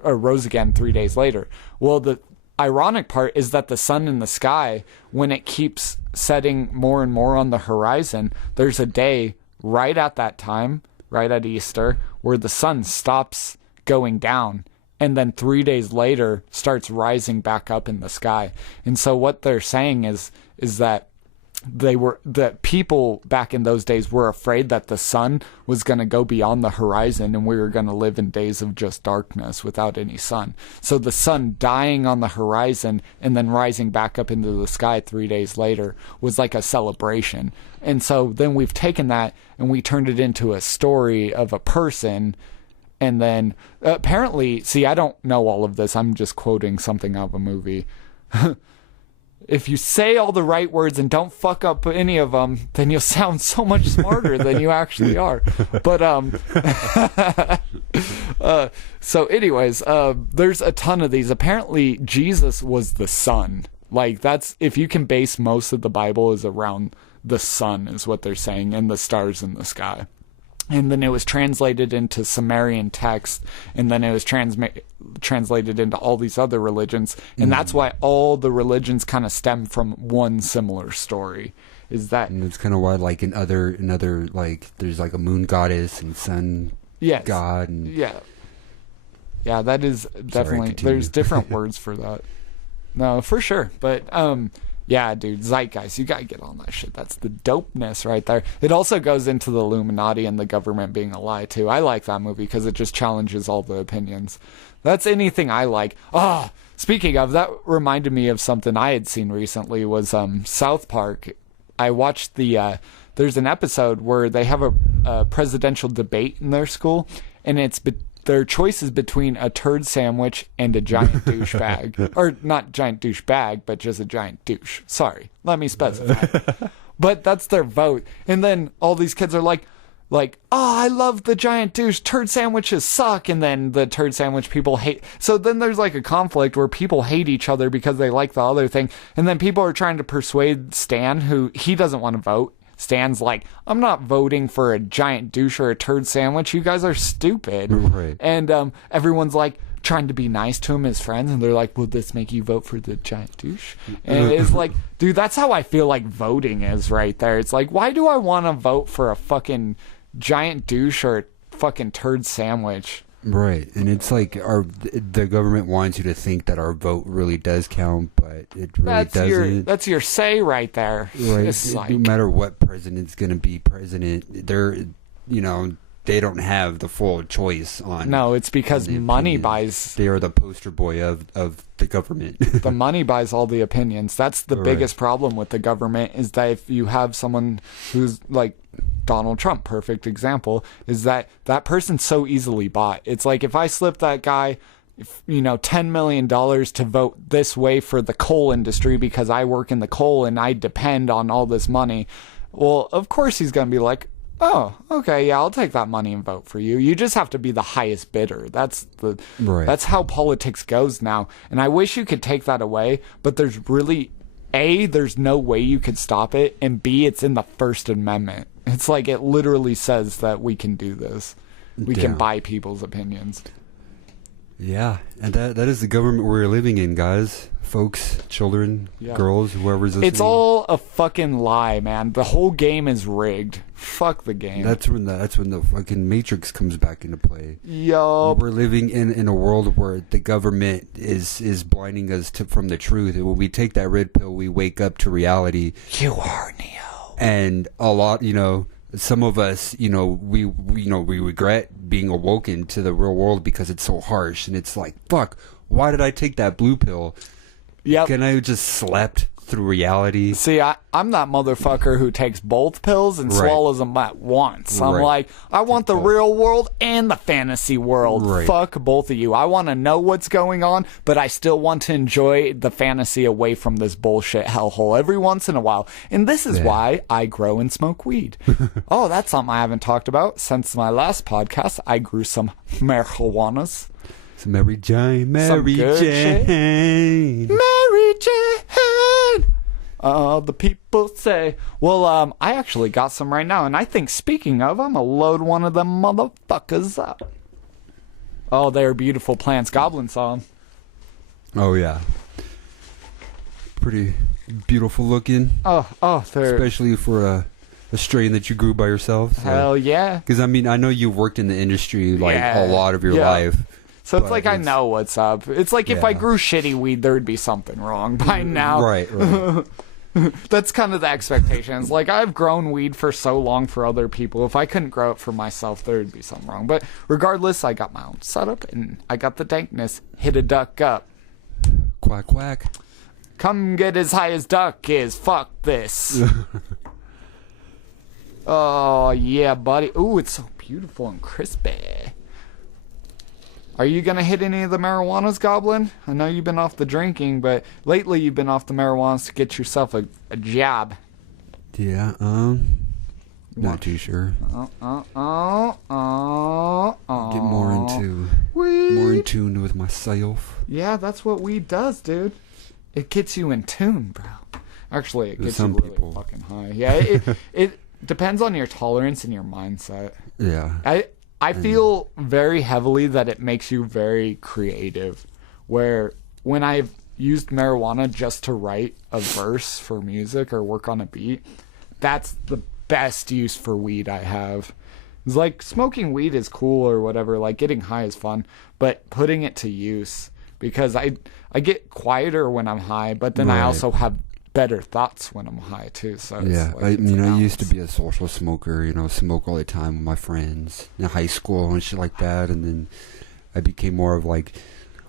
rose again 3 days later. Well, the ironic part is that the sun in the sky, when it keeps setting more and more on the horizon, there's a day right at that time, right at Easter, where the sun stops going down, and then 3 days later starts rising back up in the sky. And so what they're saying is that that people back in those days were afraid that the sun was going to go beyond the horizon and we were going to live in days of just darkness without any sun. So the sun dying on the horizon and then rising back up into the sky 3 days later was like a celebration. And so then we've taken that and we turned it into a story of a person. And then apparently, see, I don't know all of this. I'm just quoting something out of a movie. If you say all the right words and don't fuck up any of them, then you'll sound so much smarter than you actually are. But so anyways, there's a ton of these. Apparently, Jesus was the sun. Like, that's, if you can base most of the Bible is around the sun, is what they're saying, and the stars in the sky. And then it was translated into Sumerian text, and then it was translated into all these other religions. And that's why all the religions kind of stem from one similar story. Is that... And it's kind of why, like, in other, like, there's like a moon goddess and sun god. And... Yeah, that is definitely... There's different words for that. No, for sure. But, yeah, dude, Zeitgeist, you gotta get on that shit. That's the dopeness right there. It also goes into the Illuminati and the government being a lie, too. I like that movie because it just challenges all the opinions. That's anything I like. Speaking of, that reminded me of something I had seen recently was South Park. I watched there's an episode where they have a presidential debate in their school, and it's their choices between a turd sandwich and a giant douchebag. Or not giant douchebag, but just a giant douche. Sorry, let me specify. But that's their vote. And then all these kids are like, oh, I love the giant douche. Turd sandwiches suck. And then the turd sandwich people hate. So then there's like a conflict where people hate each other because they like the other thing. And then people are trying to persuade Stan, who he doesn't want to vote. Stan's like, I'm not voting for a giant douche or a turd sandwich. You guys are stupid. Right. And everyone's like trying to be nice to him as friends, and they're like, will this make you vote for the giant douche? And it's like, dude, that's how I feel like voting is right there. It's like, why do I want to vote for a fucking giant douche or a fucking turd sandwich? Right, and it's like the government wants you to think that our vote really does count, but it really doesn't. That's your say right there. Right, It's like, no matter what president's going to be president, they don't have the full choice on. No, it's because money opinions. buys. They are the poster boy of the government. The money buys all the opinions. That's the Right. biggest problem with the government, is that if you have someone who's like Donald Trump, perfect example, is that person's so easily bought. It's like, if I slip that guy, $10 million to vote this way for the coal industry because I work in the coal and I depend on all this money, well, of course he's going to be like, oh, okay, yeah, I'll take that money and vote for you. You just have to be the highest bidder. That's how politics goes now. And I wish you could take that away, but there's really, A, there's no way you could stop it, and B, it's in the First Amendment. It's like, it literally says that we can do this. We can buy people's opinions. Yeah, and that is the government we're living in, guys. Folks, children, girls, whoever's listening. It's all a fucking lie, man. The whole game is rigged. Fuck the game. That's when the fucking Matrix comes back into play. Yup. We're living in a world where the government is blinding us from the truth. And when we take that red pill, we wake up to reality. You are Neo. And a lot, some of us, we regret being awoken to the real world because it's so harsh, and it's like, fuck, why did I take that blue pill? Yep. Can I have just slept through reality? See, I'm that motherfucker who takes both pills and Right. swallows them at once. I'm Right. like, I want the real world and the fantasy world. Right. Fuck both of you. I want to know what's going on, but I still want to enjoy the fantasy away from this bullshit hellhole every once in a while. And this is Yeah. why I grow and smoke weed. Oh, that's something I haven't talked about since my last podcast. I grew some marijuanas. Some Mary Jane, Mary good shit. Jane. Mary Jane. The people say. Well, I actually got some right now, and I think, speaking of, I'm gonna load one of them motherfuckers up. Oh, they're beautiful plants. Goblin saw them. Oh yeah, pretty beautiful looking, Oh, they're especially for a strain that you grew by yourself. hell yeah. Because I mean, I know you've worked in the industry like Yeah. a lot of your Yeah. life. So it's But like I know what's up. It's like if I Yeah. grew shitty weed, there'd be something wrong by now. Right. That's kind of the expectations. Like, I've grown weed for so long for other people. If I couldn't grow it for myself, there'd be something wrong. But regardless, I got my own setup, and I got the dankness. Hit a duck up. Quack quack. Come get as high as duck is. Fuck this. Oh, yeah, buddy. Ooh, it's so beautiful and crispy. Are you going to hit any of the marijuanas, Goblin? I know you've been off the drinking, but lately you've been off the marijuanas to get yourself a job. Yeah. Not too sure. Get more in tune with myself. Yeah, that's what weed does, dude. It gets you in tune, bro. Actually, it gets some you really people. fucking high. Yeah, it depends on your tolerance and your mindset. Yeah. I feel very heavily that it makes you very creative. Where when I've used marijuana just to write a verse for music or work on a beat, that's the best use for weed I have. It's like smoking weed is cool or whatever, like getting high is fun, but putting it to use, because I get quieter when I'm high, but then I Right. also have better thoughts when I'm high too. So it's Yeah, like, I it's a mean, I used to balance. be a social smoker, smoke all the time with my friends in high school and shit like that, and then I became more of like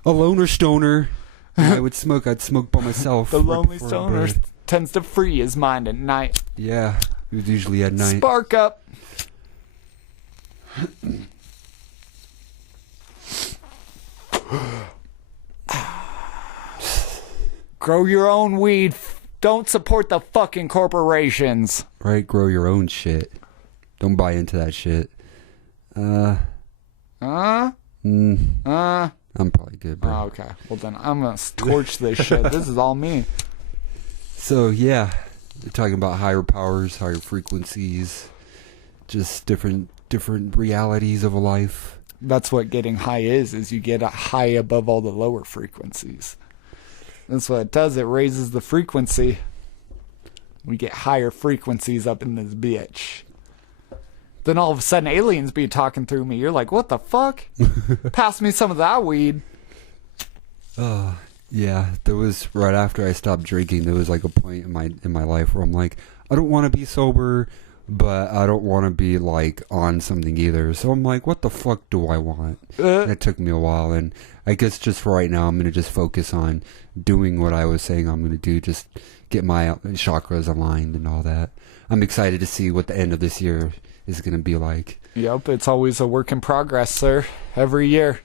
a loner stoner. And I'd smoke by myself. The right lonely before stoner bed. tends to free his mind at night. Yeah, it was usually at night. Spark up. Grow your own weed. Don't support the fucking corporations. Right, grow your own shit. Don't buy into that shit. I'm probably good, bro. Oh, okay. Well, then I'm going to torch this shit. This is all me. So, yeah, we're talking about higher powers, higher frequencies, just different realities of a life. That's what getting high is you get a high above all the lower frequencies. That's what it does. It raises the frequency. We get higher frequencies up in this bitch. Then all of a sudden aliens be talking through me. You're like, what the fuck? Pass me some of that weed. Yeah, there was right after I stopped drinking, there was like a point in my life where I'm like, I don't want to be sober, but I don't want to be like on something either. So I'm like, what the fuck do I want? And it took me a while, and I guess just for right now, I'm gonna just focus on doing what I was saying I'm gonna do, just get my chakras aligned and all that. I'm excited to see what the end of this year is gonna be like. Yep, it's always a work in progress, sir. Every year.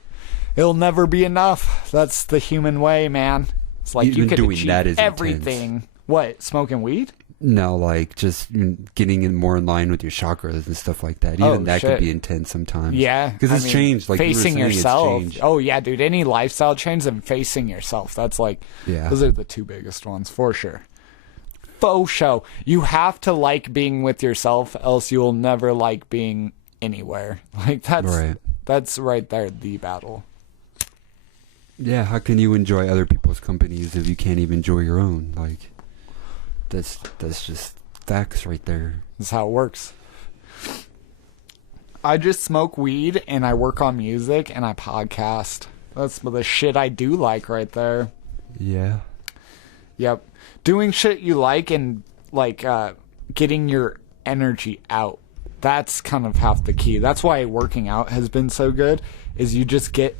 It'll never be enough. That's the human way, man. It's like you Even can doing achieve that is everything. intense. What, smoking weed? No, like just getting in more in line with your chakras and stuff like that. Even that shit. could be intense sometimes. Yeah. because it's changed. Like facing you were saying, yourself. It's changed. Oh, yeah, dude. Any lifestyle change and facing yourself. That's like, Yeah. those are the two biggest ones, for sure. Faux show. You have to like being with yourself, else you'll never like being anywhere. Like, that's right there, the battle. Yeah, how can you enjoy other people's companies if you can't even enjoy your own? Like, that's just facts right there. That's how it works. I just smoke weed and I work on music and I podcast. That's the shit I do like right there. Yeah. Yep. Doing shit you like and like getting your energy out. That's kind of half the key. That's why working out has been so good, is you just get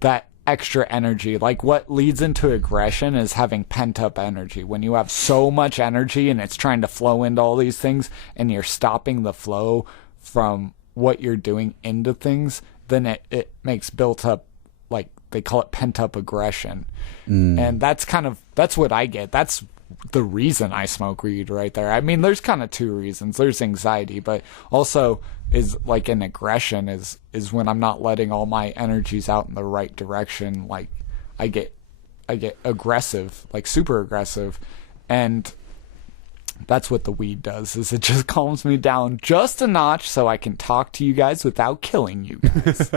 that extra energy. Like, what leads into aggression is having pent up energy. When you have so much energy and it's trying to flow into all these things and you're stopping the flow from what you're doing into things, then it makes built up, like they call it pent up aggression. And that's what I get. That's the reason I smoke weed right there. I mean, there's kind of two reasons. There's anxiety, but also is like an aggression is when I'm not letting all my energies out in the right direction. Like I get aggressive, like super aggressive, and that's what the weed does, is it just calms me down just a notch so I can talk to you guys without killing you guys.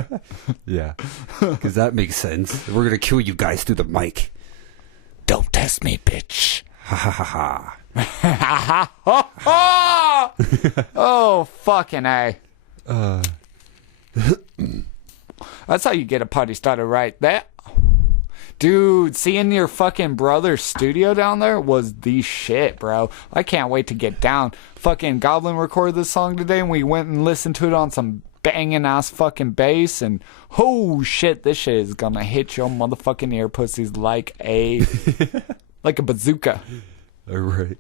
Yeah, because that makes sense. We're gonna kill you guys through the mic. Don't test me, bitch. Ha ha ha ha. Oh, fucking A. That's how you get a party started right there. Dude, seeing your fucking brother's studio down there was the shit, bro. I can't wait to get down. Fucking Goblin recorded this song today, and we went and listened to it on some banging ass fucking bass, and oh shit, this shit is gonna hit your motherfucking ear pussies like a bazooka. All right.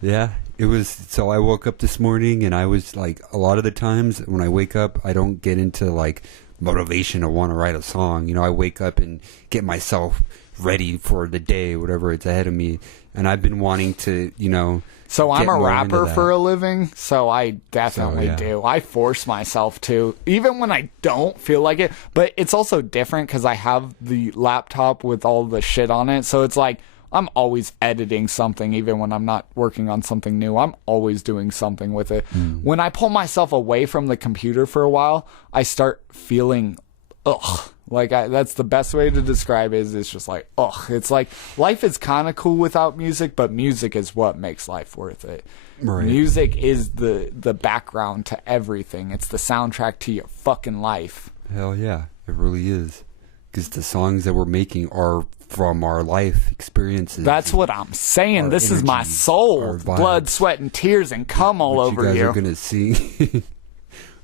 Yeah, it was. So I woke up this morning, and I was like, a lot of the times when I wake up, I don't get into like motivation to want to write a song. You know, I wake up and get myself ready for the day, whatever it's ahead of me. And I've been wanting to, you know. So I'm a rapper for a living, so I definitely do. I force myself to, even when I don't feel like it. But it's also different because I have the laptop with all the shit on it. So it's like, I'm always editing something, even when I'm not working on something new. I'm always doing something with it. When I pull myself away from the computer for a while, I start feeling, ugh. Like, that's the best way to describe it, is it's just like, ugh. It's like, life is kind of cool without music, but music is what makes life worth it. Right. Music is the background to everything. It's the soundtrack to your fucking life. Hell yeah, it really is. Because the songs that we're making are from our life experiences. That's what I'm saying. This is my soul. Blood, sweat, and tears, and cum all over you. You guys are going to see.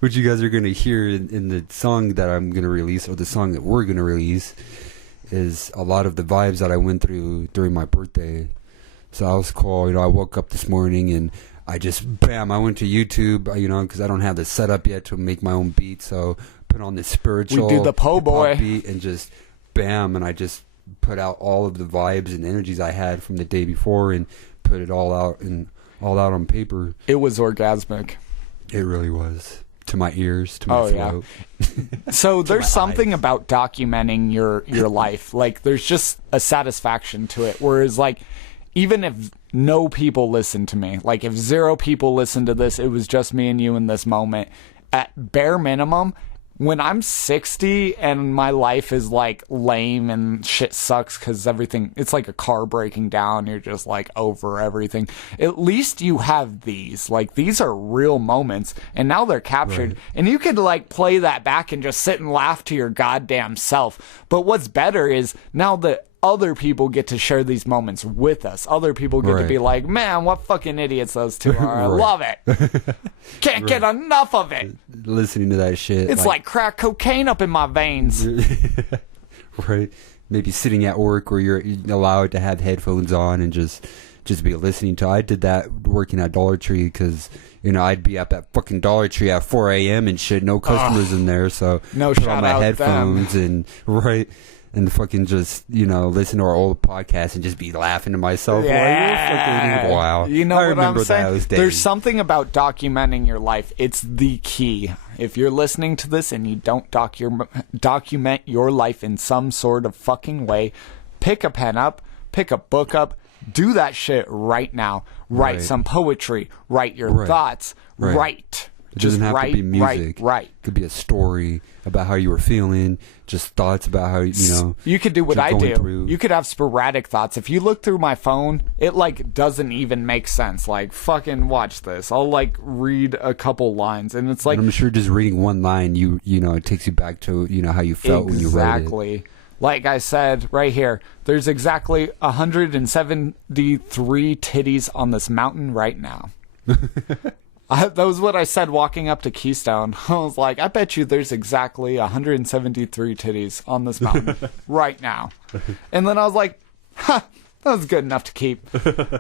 What you guys are going to hear in the song that I'm going to release, or the song that we're going to release, is a lot of the vibes that I went through during my birthday. So I was cool. You know, I woke up this morning and I just, bam, I went to YouTube, you know, because I don't have the setup yet to make my own beat. So put on this spiritual we do the po' boy beat and just, bam, and I just put out all of the vibes and energies I had from the day before and put it all out on paper. It was orgasmic. It really was. To my ears, to my throat. Yeah. So there's something about documenting your life. Like, there's just a satisfaction to it. Whereas, like, even if no people listen to me, like if 0 people listen to this, it was just me and you in this moment, at bare minimum, when I'm 60 and my life is like lame and shit sucks because everything, it's like a car breaking down, you're just like over everything. At least you have these. Like, these are real moments, and now they're captured. Right. And you could like play that back and just sit and laugh to your goddamn self. But what's better is now that other people get to share these moments with us. Other people get to be like, man, what fucking idiots those two are. I love it. Can't get enough of it. Listening to that shit. It's like crack cocaine up in my veins. Right. Maybe sitting at work where you're allowed to have headphones on and just be listening to. I did that working at Dollar Tree because, you know, I'd be up at fucking Dollar Tree at 4 a.m. and shit. No customers in there. So no put on my headphones and and fucking just, you know, listen to our old podcast and just be laughing to myself. Yeah. Like, wow. You know I what remember I'm saying? Those days. There's something about documenting your life. It's the key. If you're listening to this and you don't document your life in some sort of fucking way, pick a pen up, pick a book up, do that shit right now. Write some poetry. Write your thoughts. Write. It doesn't have to be music. Right. It could be a story about how you were feeling, just thoughts about how, you know. You could do what I do. Through. You could have sporadic thoughts. If you look through my phone, it, like, doesn't even make sense. Like, fucking watch this. I'll, like, read a couple lines, and it's like... And I'm sure just reading one line, you know, it takes you back to, you know, how you felt when you wrote it. Exactly. Like I said, right here, there's exactly 173 titties on this mountain right now. That was what I said walking up to Keystone. I was like, I bet you there's exactly 173 titties on this mountain right now. And then I was like, ha, that was good enough to keep.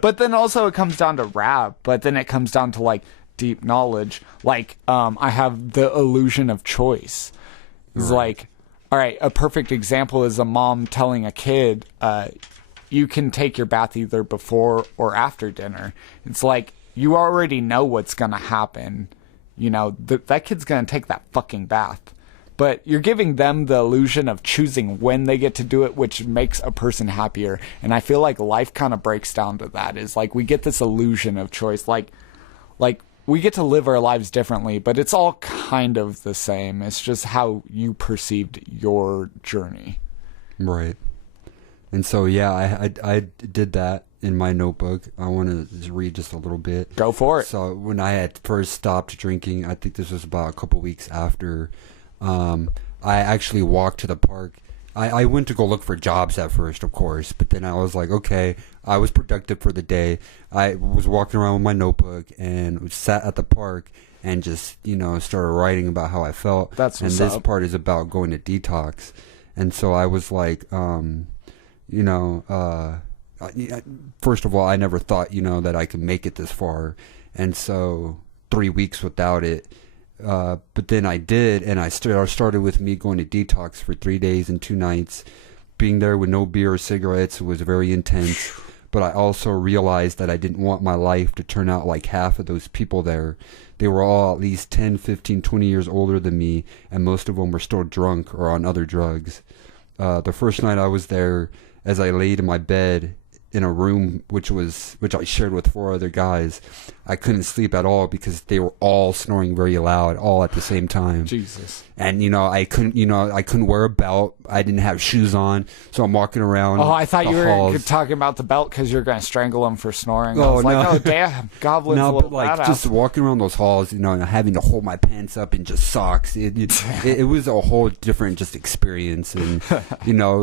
But then also it comes down to rap, but then it comes down to like deep knowledge. Like, I have the illusion of choice. It's like, all right, a perfect example is a mom telling a kid, you can take your bath either before or after dinner. It's like, you already know what's going to happen. You know, that kid's going to take that fucking bath. But you're giving them the illusion of choosing when they get to do it, which makes a person happier. And I feel like life kind of breaks down to that. Is like we get this illusion of choice. Like we get to live our lives differently, but it's all kind of the same. It's just how you perceived your journey. Right. And so, yeah, I did that in my notebook. I want to read just a little bit. Go for it. So when I had first stopped drinking, I think this was about a couple weeks after, I actually walked to the park. I went to go look for jobs at first, of course, but then I was like, okay, I was productive for the day. I was walking around with my notebook and sat at the park and just, started writing about how I felt. That's what's And this up. part is about going to detox. And so I was like, first of all, I never thought, that I could make it this far. And so 3 weeks without it. But then I did, and I started with me going to detox for 3 days and 2 nights. Being there with no beer or cigarettes was very intense. But I also realized that I didn't want my life to turn out like half of those people there. They were all at least 10, 15, 20 years older than me, and most of them were still drunk or on other drugs. The first night I was there, as I laid in my bed in a room which I shared with 4 other guys, I couldn't sleep at all because they were all snoring very loud, all at the same time. Jesus. And I couldn't wear a belt. I didn't have shoes on, so I'm walking around. Oh, I thought the you were halls. talking about the belt because you're going to strangle him for snoring. I Oh, was like, no. oh, damn, Goblin's a No, little but like badass. just walking around those halls, and having to hold my pants up in just socks. It was a whole different just experience, and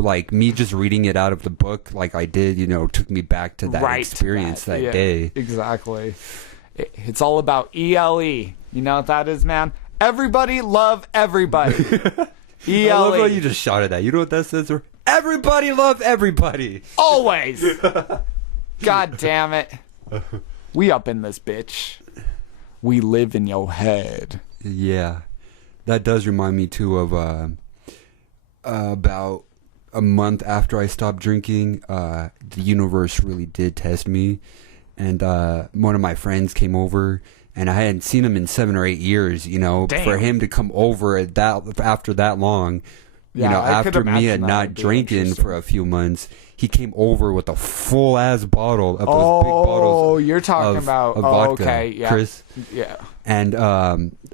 like me just reading it out of the book, like I did, took me back to that experience that yeah, day. Exactly. It's all about ELE. You know what that is, man? Everybody love everybody. ELE. I love how you just shouted that. You know what that says? Everybody love everybody. Always. God damn it. We up in this bitch. We live in your head. Yeah, that does remind me too of about a month after I stopped drinking. The universe really did test me, and one of my friends came over, and I hadn't seen him in 7 or 8 years. Damn. For him to come over after that long. Yeah, I could after me imagine and that not would be drinking interesting. for a few months, he came over with a full ass bottle of those big Oh, bottles. you're talking about of oh, vodka, okay, yeah. Chris. Yeah. And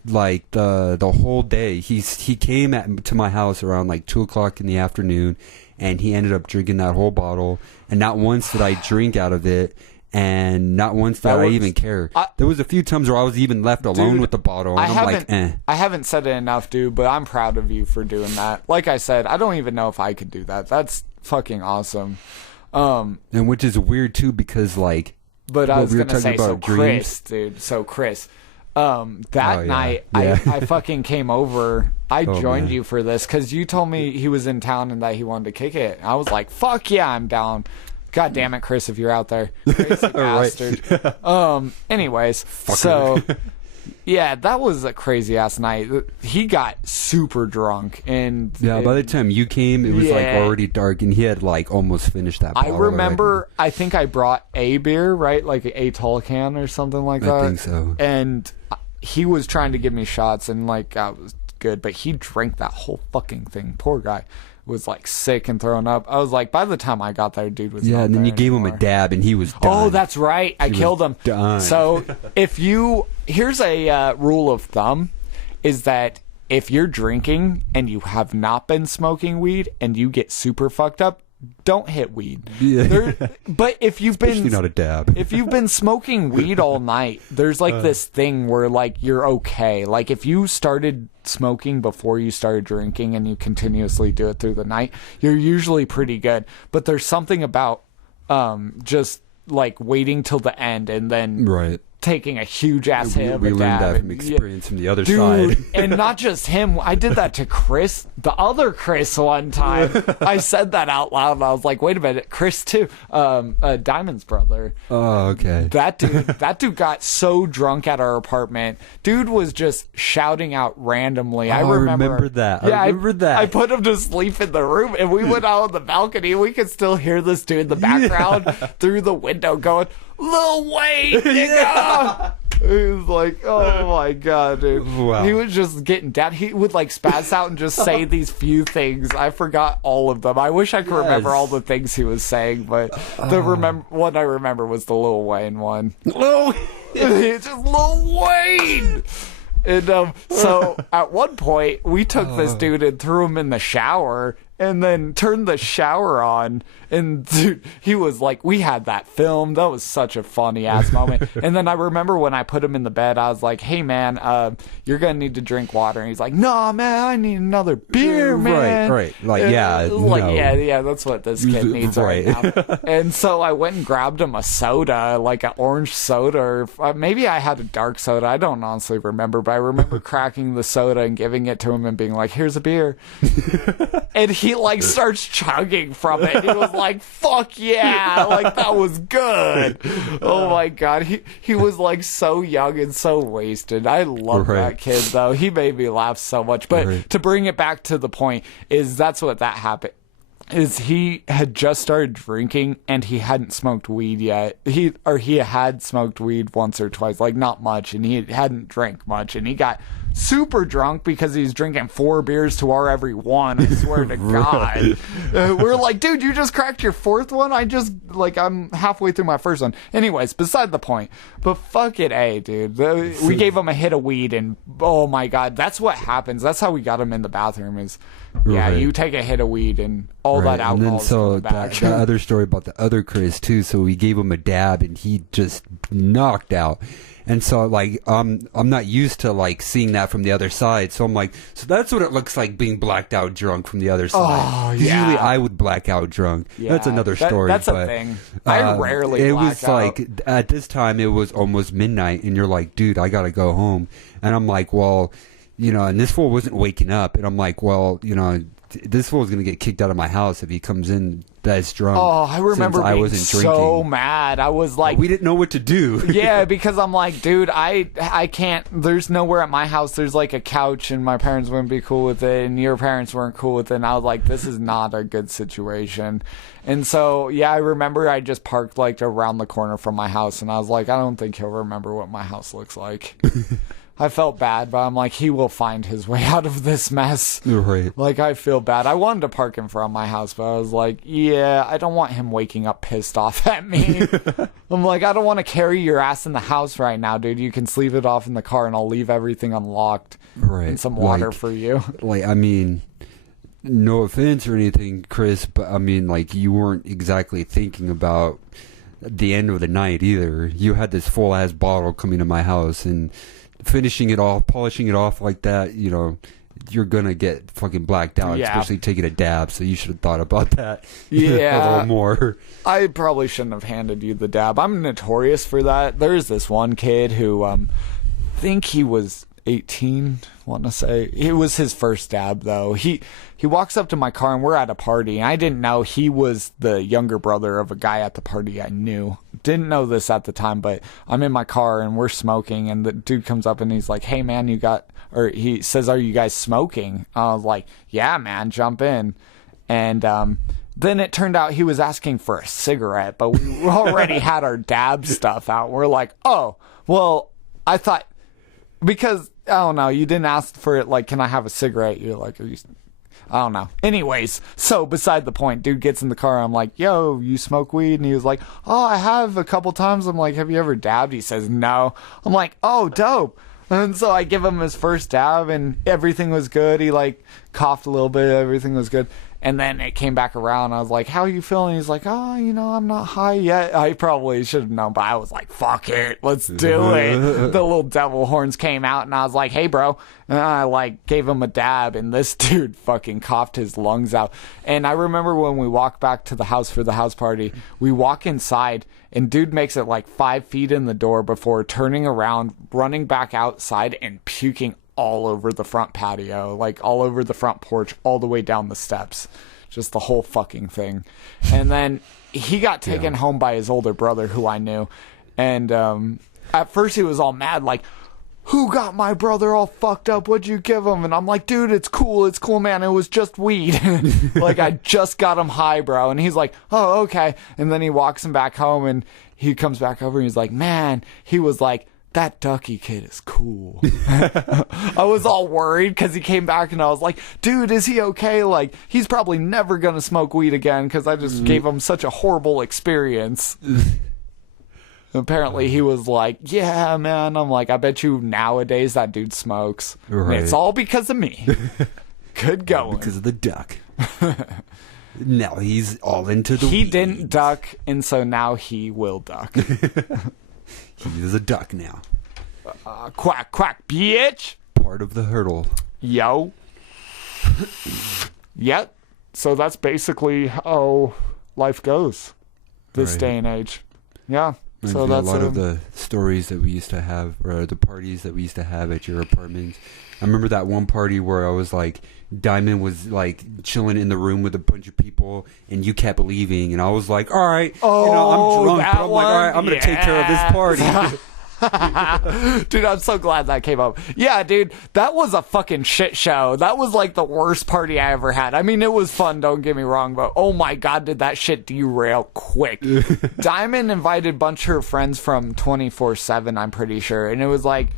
like the whole day, he came to my house around like 2:00 in the afternoon, and he ended up drinking that whole bottle. And not once did I drink out of it, and not once did I even care. There was a few times where I was even left alone Dude, with the bottle, and I haven't said it enough, dude, but I'm proud of you for doing that. Like I said, I don't even know if I could do that. That's fucking awesome. And which is weird too, because like. But I was we were gonna talking say, so about dreams. Chris, dude. So Chris, that night Yeah. I fucking came over. I Oh, joined man. you for this because you told me he was in town and that he wanted to kick it. I was like, fuck yeah, I'm down. God damn it, Chris, if you're out there, crazy bastard. Anyways, so yeah, that was a crazy ass night. He got super drunk, and Yeah, by the time you came, it was like Yeah. already dark, and he had like almost finished that I bottle remember, I think I brought a beer, right? Like a tall can or something like that. I think so. And he was trying to give me shots, and like I was good, but he drank that whole fucking thing. Poor guy was like sick and throwing up. I was like, by the time I got there, dude was Yeah, not and then there you gave him anymore. a dab, and he was done. Oh, that's right. I killed him. done. So here's a rule of thumb, is that if you're drinking and you have not been smoking weed and you get super fucked up, don't hit weed. Yeah. But if you've Especially been not a dab. if you've been smoking weed all night, there's like this thing where like you're okay. Like if you started smoking before you started drinking and you continuously do it through the night, you're usually pretty good. But there's something about just like waiting till the end and then Right. taking a huge ass hit of we a learned dab. that from and- experience from the other Dude, side. and not just him. I did that to Chris, the other Chris, one time. I said that out loud, and I was like, "Wait a minute, Chris too." Diamond's brother. Oh, okay. That dude got so drunk at our apartment. Dude was just shouting out randomly. I Oh, I remember remember that. I Yeah, remember that. I put him to sleep in the room, and we went out on the balcony. And we could still hear this dude in the background through the window going, "Lil Wayne, nigga!" He was like, "Oh my god, dude!" Wow. He was just getting down. He would like spaz out and just say these few things. I forgot all of them. I wish I could remember all the things he was saying, but the one I remember was the Lil Wayne one. Lil It's just Lil Wayne. And so at one point we took this dude and threw him in the shower and then turned the shower on, and dude, he was like, we had that filmed. That was such a funny ass moment. And then I remember when I put him in the bed, I was like, "Hey man, you're gonna need to drink water." And he's like, "Nah man, I need another beer, man." Right. Like, And yeah, it was like, no. yeah, that's what this kid needs right now. And so I went and grabbed him a soda, like an orange soda, or maybe I had a dark soda. I don't honestly remember, but I remember cracking the soda and giving it to him and being like, "Here's a beer." And he like starts chugging from it. He was like, "Fuck yeah, like that was good." Oh my god, he was like so young and so wasted. I love that kid though. He made me laugh so much. But to bring it back to the point is that's what that happened. Is he had just started drinking and he hadn't smoked weed yet. He had smoked weed once or twice, like not much, and he hadn't drank much, and he got super drunk because he's drinking 4 beers to our every one. I swear to God. We're like, "Dude, you just cracked your 4th one? I'm halfway through my 1st one." Anyways, beside the point. But fuck it, dude. We gave him a hit of weed, and oh my God, that's what happens. That's how we got him in the bathroom is, you take a hit of weed and all that alcohol. And then so is back. that other story about the other Chris too. So we gave him a dab and he just knocked out. And so like I'm not used to like seeing that from the other side. So I'm like, so that's what it looks like being blacked out drunk from the other side. Oh, 'Cause yeah. Usually I would black out drunk. Yeah, That's another story. That's a thing. I rarely It black was out. like at this time it was almost midnight and you're like, "Dude, I gotta go home." And I'm like, "Well, and this fool wasn't waking up." And I'm like, "Well, this fool's gonna get kicked out of my house if he comes in that's drunk." Oh, I remember since I being wasn't so drinking. mad. I was like, We didn't know what to do. yeah, because I'm like, dude, I can't. There's nowhere at my house. There's like a couch, and my parents wouldn't be cool with it, and your parents weren't cool with it. And I was like, this is not a good situation. And so, yeah, I remember I just parked like around the corner from my house, and I was like, I don't think he'll remember what my house looks like. I felt bad, but I'm like, he will find his way out of this mess. Right. Like, I feel bad. I wanted to park in front of my house, but I was like, yeah, I don't want him waking up pissed off at me. I'm like, I don't want to carry your ass in the house right now, dude. You can sleep it off in the car, and I'll leave everything unlocked. Right. And some water for you. Like, I mean, no offense or anything, Chris, but I mean, like, you weren't exactly thinking about the end of the night either. You had this full-ass bottle coming to my house, and finishing it off, polishing it off like that, you're gonna get fucking blacked out, especially taking a dab, so you should have thought about that a little more. I probably shouldn't have handed you the dab. I'm notorious for that. There's this one kid who think he was 18, want to say. It was his first dab, though. He walks up to my car, and we're at a party, and I didn't know he was the younger brother of a guy at the party I knew. Didn't know this at the time, but I'm in my car, and we're smoking, and the dude comes up, and he's like, "Hey, man, he says, 'Are you guys smoking?' I was like, 'Yeah, man, jump in.'" And then it turned out he was asking for a cigarette, but we already had our dab stuff out. We're like, "Oh, well, I thought," because, I don't know, you didn't ask for it, like, "Can I have a cigarette?" You're like, I don't know. Anyways, so beside the point, dude gets in the car. I'm like, "Yo, you smoke weed?" And he was like, "Oh, I have a couple times." I'm like, "Have you ever dabbed?" He says, "No." I'm like, "Oh, dope." And so I give him his first dab, and everything was good. He like coughed a little bit. Everything was good. And then it came back around. I was like, how are you feeling? He's like, oh, I'm not high yet. I probably should have known, but I was like, fuck it. Let's do it. The little devil horns came out, and I was like, hey, bro. And I, like, gave him a dab, and this dude fucking coughed his lungs out. And I remember when we walked back to the house for the house party, we walk inside, and dude makes it like 5 feet in the door before turning around, running back outside, and puking all over the front patio, like all over the front porch, all the way down the steps, just the whole fucking thing. And then he got taken home by his older brother, who I knew. And at first he was all mad, like, who got my brother all fucked up? What'd you give him? And I'm like, dude, it's cool, man. It was just weed. Like, I just got him high, bro. And he's like, oh, okay. And then he walks him back home, and he comes back over, and he's like, man, he was like, that Ducky kid is cool. I was all worried because he came back, and I was like, dude, is he okay? Like, he's probably never going to smoke weed again because I just gave him such a horrible experience. Apparently he was like, yeah, man. I'm like, I bet you nowadays that dude smokes. Right. And it's all because of me. Good going. Because of the duck. Now he's all into the He weeds. didn't duck, and so now he will duck. He's a duck now. Quack, quack, bitch. Part of the hurdle. Yo. Yep. So that's basically how life goes this Right. day and age. Yeah. So A that's lot of the stories that we used to have, or the parties that we used to have at your apartment. I remember that one party where I was like, Diamond was like chilling in the room with a bunch of people, and you kept leaving, and I was like, all right, I'm drunk, that but I'm like, all right, I'm gonna take care of this party. Dude, I'm so glad that came up. Yeah, dude, that was a fucking shit show. That was like the worst party I ever had. I mean, it was fun, don't get me wrong, but oh my god, did that shit derail quick. Diamond invited a bunch of her friends from 24/7, I'm pretty sure, and it was like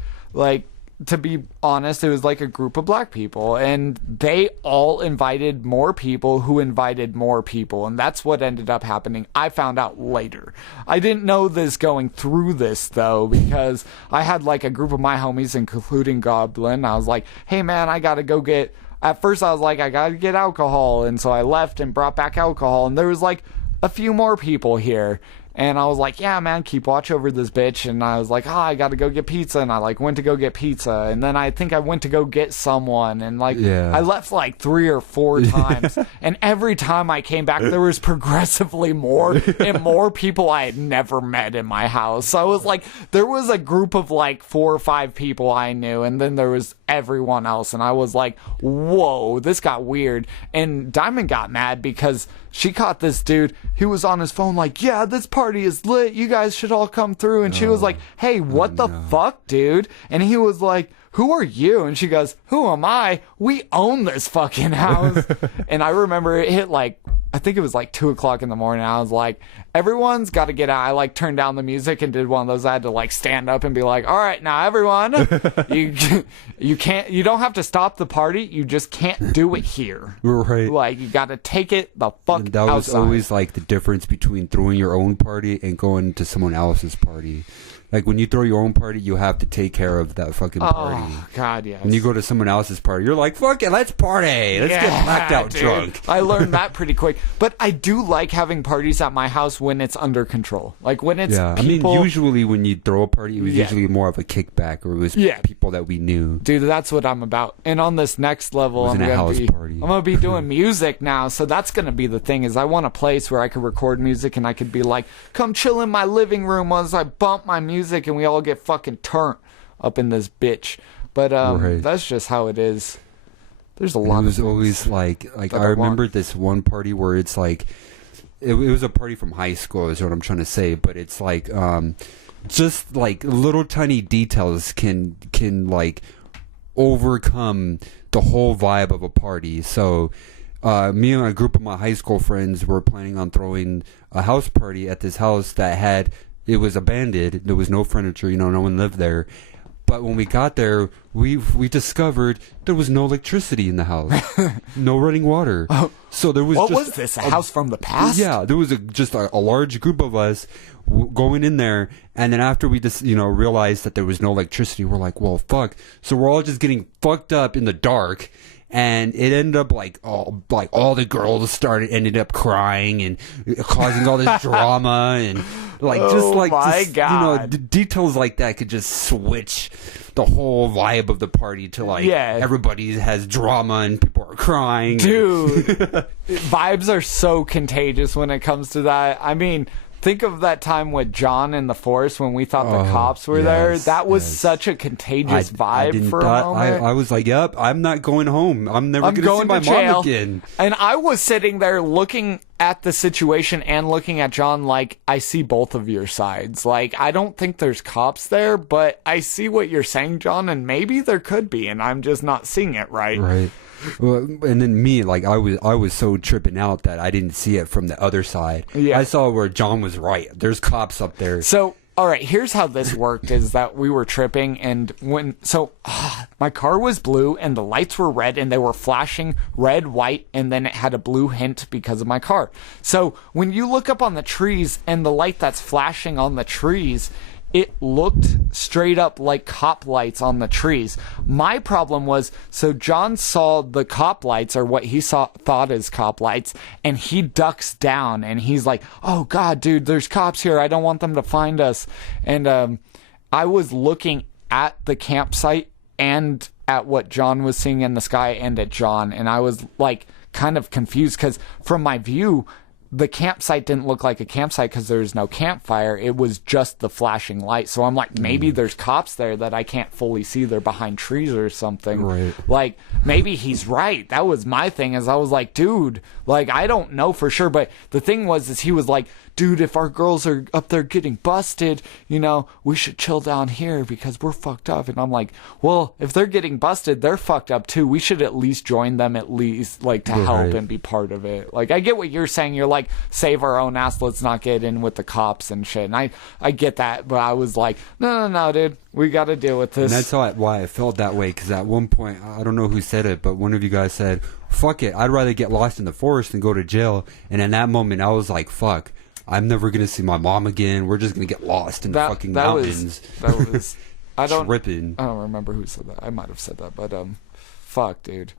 to be honest, it was like a group of black people, and they all invited more people who invited more people, and that's what ended up happening. I found out later. I didn't know this going through this, though, because I had like a group of my homies, including Goblin. I was like, hey man, I gotta go get... At first I was like, I gotta get alcohol, and so I left and brought back alcohol, and there was like a few more people here. And I was like, yeah, man, keep watch over this bitch. And I was like, I gotta go get pizza. And I like went to go get pizza. And then I think I went to go get someone. And like, I left like 3 or 4 times. And every time I came back, there was progressively more and more people I had never met in my house. So I was like, there was a group of like 4 or 5 people I knew. And then there was everyone else. And I was like, whoa, this got weird. And Diamond got mad because she caught this dude. He was on his phone like, yeah, this party is lit. You guys should all come through. And she was like, hey, what the fuck, dude? And he was like, who are you? And she goes, who am I? We own this fucking house. And I remember it hit like, I think it was like 2 o'clock in the morning. I was like, everyone's got to get out. I like turned down the music and did one of those. I had to like stand up and be like, all right, now everyone, you don't have to stop the party. You just can't do it here. Right. Like, you got to take it the fuck And that was outside. always like the difference between throwing your own party and going to someone else's party. Like when you throw your own party, you have to take care of that fucking party. Oh, God, yes. When you go to someone else's party, you're like, fuck it, let's party. Let's get blacked out dude. drunk. I learned that pretty quick. But I do like having parties at my house when it's under control. Like when it's people... I mean, usually when you throw a party, it was usually more of a kickback, or it was people that we knew. Dude, that's what I'm about. And on this next level, I'm gonna be doing music now. So that's gonna be the thing, is I want a place where I could record music and I could be like, come chill in my living room as I bump my music and we all get fucking turned up in this bitch. But that's just how it is. There's a lot of... It was always like I remember this one party where it's like, it was a party from high school is what I'm trying to say, but it's like just like little tiny details can like overcome the whole vibe of a party. So me and a group of my high school friends were planning on throwing a house party at this house that it was abandoned. There was no furniture, no one lived there. But when we got there, we discovered there was no electricity in the house, no running water. So there was what was this? A house from the past? Yeah, there was just a large group of us going in there, and then after we just realized that there was no electricity, we're like, well, fuck. So we're all just getting fucked up in the dark, And it ended up like all the girls ended up crying and causing all this drama and details like that could just switch the whole vibe of the party to everybody has drama and people are crying. Dude, vibes are so contagious when it comes to that. I mean, think of that time with John in the forest when we thought the cops were there. That was such a contagious vibe for a moment. I was like, yep, I'm not going home. I'm never going to see my mom again. And I was sitting there looking at the situation and looking at John like, I see both of your sides. Like, I don't think there's cops there, but I see what you're saying, John, and maybe there could be, and I'm just not seeing it right. Right. Well, and then me, like I was so tripping out that I didn't see it from the other side. Yeah. I saw where John was right. There's cops up there. So, all right, here's how this worked: is that we were tripping, and my car was blue, and the lights were red, and they were flashing red, white, and then it had a blue hint because of my car. So when you look up on the trees and the light that's flashing on the trees, it looked straight up like cop lights on the trees. My problem was, so John saw the cop lights, or what he thought as cop lights, and he ducks down, and he's like, oh God, dude, there's cops here. I don't want them to find us. And I was looking at the campsite and at what John was seeing in the sky and at John, and I was like kind of confused because from my view, the campsite didn't look like a campsite because there was no campfire. It was just the flashing light. So I'm like, maybe there's cops there that I can't fully see. They're behind trees or something. Right. Like, maybe he's right. That was my thing, is I was like, dude, like, I don't know for sure. But the thing was, is he was like, dude, if our girls are up there getting busted, we should chill down here because we're fucked up. And I'm like, well, if they're getting busted, they're fucked up too. We should at least join them, at least, like, to help and be part of it. Like, I get what you're saying. You're like, save our own ass. Let's not get in with the cops and shit. And I get that. But I was like, no, dude. We got to deal with this. And that's why I felt that way. Because at one point, I don't know who said it, but one of you guys said, fuck it. I'd rather get lost in the forest than go to jail. And in that moment, I was like, fuck. I'm never going to see my mom again. We're just going to get lost in the fucking mountains. I don't Tripping. I don't remember who said that. I might have said that, but fuck, dude.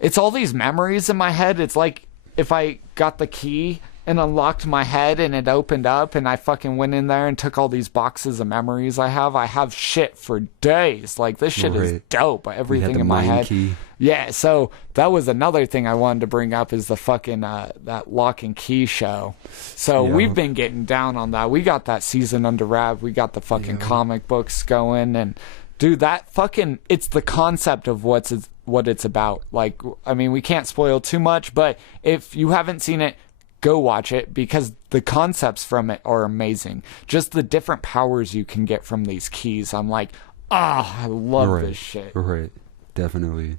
It's all these memories in my head. It's like if I got the key and unlocked my head and it opened up and I fucking went in there and took all these boxes of memories I have shit for days. Like, this shit is dope. Everything in my head. Key. Yeah, so that was another thing I wanted to bring up, is the fucking that lock and key show. So we've been getting down on that. We got that season under wrap. We got the fucking comic books going, and dude, that fucking, it's the concept of what it's about. Like, I mean, we can't spoil too much, but if you haven't seen it, go watch it, because the concepts from it are amazing. Just the different powers you can get from these keys. I'm like, I love this shit. Right. Definitely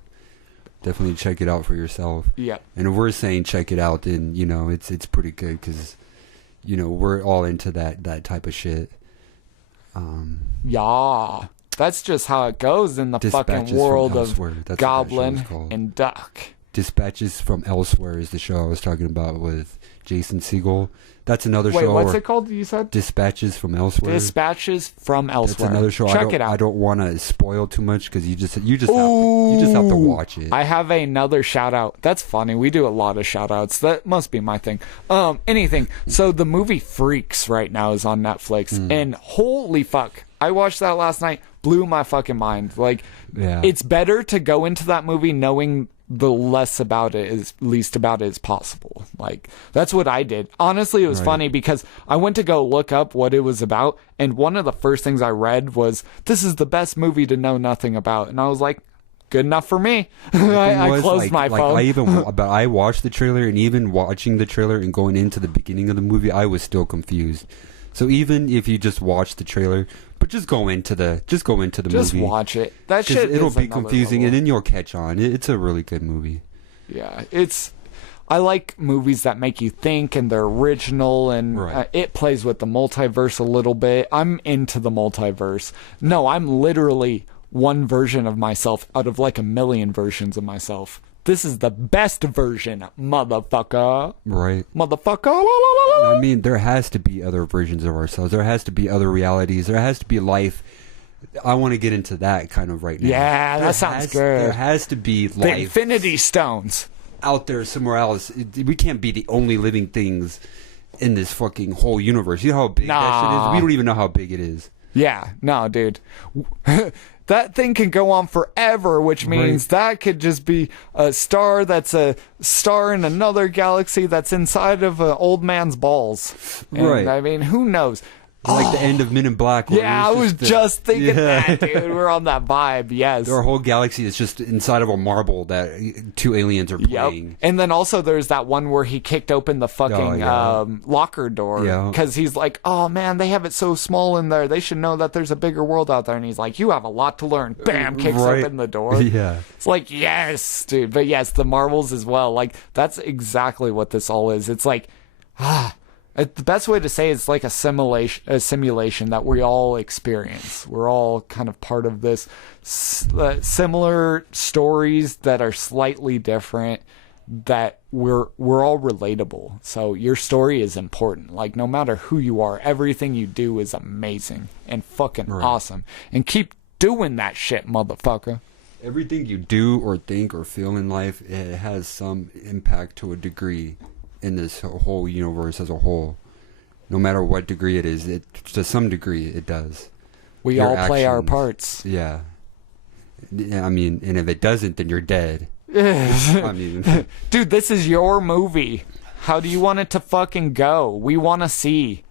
check it out for yourself. Yeah. And if we're saying check it out, then, it's pretty good, because, we're all into that type of shit. Yeah. That's just how it goes in the fucking world of Goblin and Duck. Dispatches from Elsewhere is the show I was talking about with Jason Segel. That's another show. Wait, what's it called? You said Dispatches from Elsewhere. Dispatches from Elsewhere. That's another show. Check it out. I don't want to spoil too much, because you just have to watch it. I have another shout out. That's funny. We do a lot of shout outs. That must be my thing. Anything. So the movie Freaks right now is on Netflix, and holy fuck, I watched that last night. Blew my fucking mind. Like, it's better to go into that movie knowing the least about it as possible. Like, that's what I did. Honestly, it was funny because I went to go look up what it was about, and one of the first things I read was, this is the best movie to know nothing about. And I was like, good enough for me. I closed my phone. I watched the trailer, and even watching the trailer and going into the beginning of the movie, I was still confused. So even if you just watch the trailer, but just go into the movie. Just watch it. That shit it'll is be confusing, level. And then you'll catch on. It's a really good movie. Yeah, I like movies that make you think, and they're original, and it plays with the multiverse a little bit. I'm into the multiverse. No, I'm literally one version of myself out of like a million versions of myself. This is the best version, motherfucker. Right. Motherfucker. I mean, there has to be other versions of ourselves. There has to be other realities. There has to be life I want to get into that kind of right now. Yeah, that sounds good. There has to be The life Infinity Stones. out there somewhere else. We can't be the only living things in this fucking whole universe. You know how big that shit Nah. is? We don't even know how big it is. Yeah, no, dude. That thing can go on forever, which means that could just be a star that's a star in another galaxy that's inside of an old man's balls. And, Right. I mean, who knows? Like the end of Men in Black. where Yeah, I it's was the- just thinking Yeah. that, dude. We're on that vibe, yes. Our whole galaxy is just inside of a marble that two aliens are playing. And then also there's that one where he kicked open the fucking locker door Yeah. because he's like, oh man, they have it so small in there. They should know that there's a bigger world out there. And he's like, you have a lot to learn. Bam, kicks Right. open the door. Yeah. It's like, yes, dude. But yes, the Marvels as well. Like, that's exactly what this all is. It's like, the best way to say it's like a simulation that we all experience. We're all kind of part of this similar stories that are slightly different, that we're all relatable. So your story is important. Like, no matter who you are, everything you do is amazing and fucking awesome. And keep doing that shit, motherfucker. Everything you do or think or feel in life, it has some impact to a degree in this whole universe as a whole. No matter what degree it is, to some degree it does. We Your all play our actions. parts. Yeah. I mean, and if it doesn't, then you're dead. I mean, Dude, this is your movie. How do you want it to fucking go? We want to see.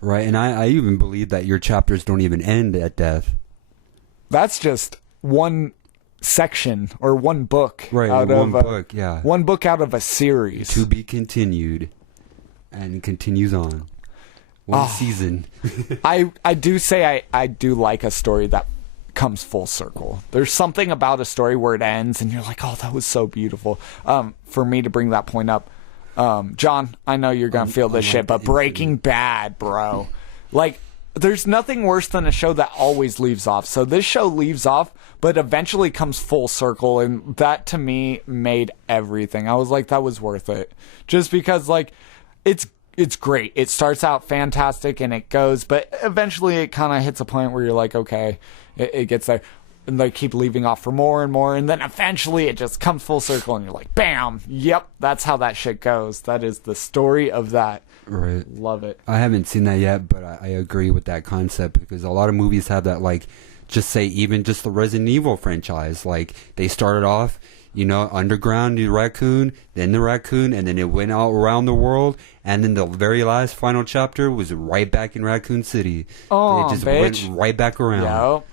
right? And I even believe that your chapters don't even end at death. That's just one section or one book Right, out one of book, yeah. one book out of a series. To be continued, and continues on. One season. I do say I do like a story that comes full circle. There's something about a story where it ends and you're like, oh, that was so beautiful. For me to bring that point up, John, I know you're gonna feel this shit, but Breaking Bad, bro, like, there's nothing worse than a show that always leaves off. So this show leaves off, but eventually comes full circle, and that to me made everything. I was like, that was worth it, just because like it's great. It starts out fantastic and it goes, but eventually it kind of hits a point where you're like, okay, it gets there. And they keep leaving off for more and more, and then eventually it just comes full circle, and you're like, bam, yep, that's how that shit goes. That is the story of that. Right. Love it. I haven't seen that yet, but I agree with that concept, because a lot of movies have that, like, just say even just the Resident Evil franchise. Like, they started off, you know, underground, the raccoon, and then it went out around the world, and then the very last final chapter was right back in Raccoon City. Oh, it just bitch. went right back around. Yo.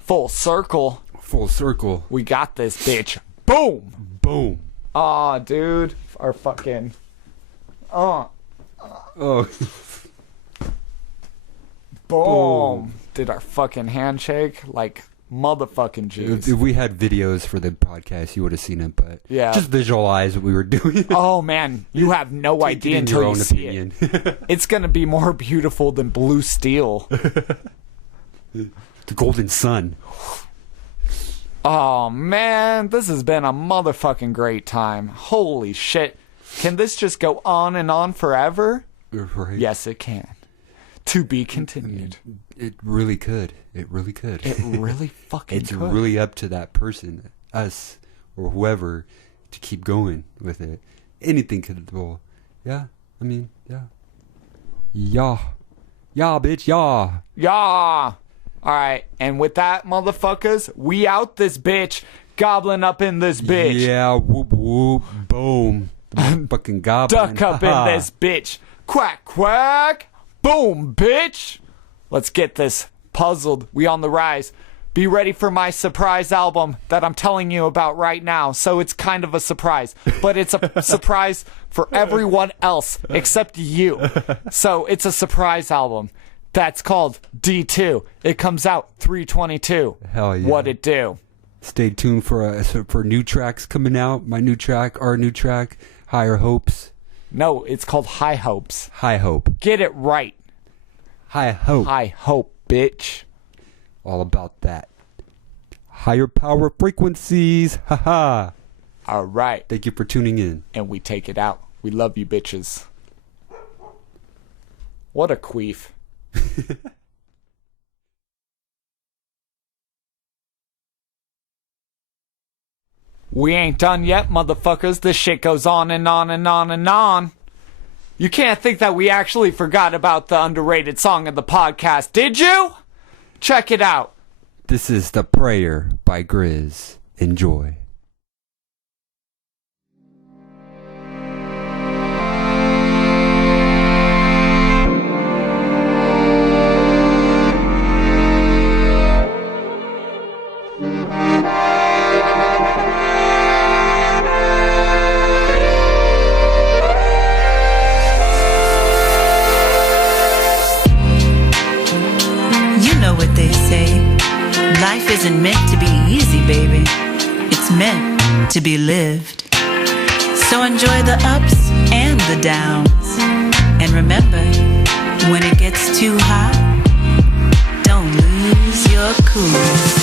Full circle. Full circle. We got this, bitch. Boom. Boom. Aw, dude. Our fucking... Oh. Boom. Did our fucking handshake like motherfucking juice. If we had videos for the podcast, you would have seen it, but Yeah. just visualize what we were doing. Oh, man. You have no Take it idea in until your you own see opinion. it. It's going to be more beautiful than blue steel. The golden sun. Oh, man. This has been a motherfucking great time. Holy shit. Can this just go on and on forever? Right. Yes, it can. To be continued. It really could. It really could. It really fucking It's could. really up to that person, us, or whoever, to keep going with it. Anything could, well, yeah. I mean, yeah. Yeah. Yeah, bitch, yeah. Yeah. All right. And with that, motherfuckers, we out this bitch. Goblin up in this bitch. Yeah, whoop, whoop, boom. Fucking goblin. Duck up in haha. this bitch. Quack, quack. Boom, bitch. Let's get this puzzled. We on the rise. Be ready for my surprise album that I'm telling you about right now. So it's kind of a surprise, but it's a surprise for everyone else except you. So it's a surprise album. That's called D2. It comes out 3/22. Hell yeah. What it do? Stay tuned for new tracks coming out. My new track, our new track, Higher Hopes. No, it's called High Hopes. High Hope. Get it right. High Hope. High Hope, bitch. All about that. Higher power frequencies. Haha. All right. Thank you for tuning in. And we take it out. We love you, bitches. What a queef. We ain't done yet, motherfuckers. This shit goes on and on and on and on. You can't think that we actually forgot about the underrated song of the podcast, did you? Check it out. This is The Prayer by Grizz. Enjoy. You know what they say. Life isn't meant to be easy, baby. It's meant to be lived. So enjoy the ups and the downs. And remember, when it gets too hot, don't lose your cool.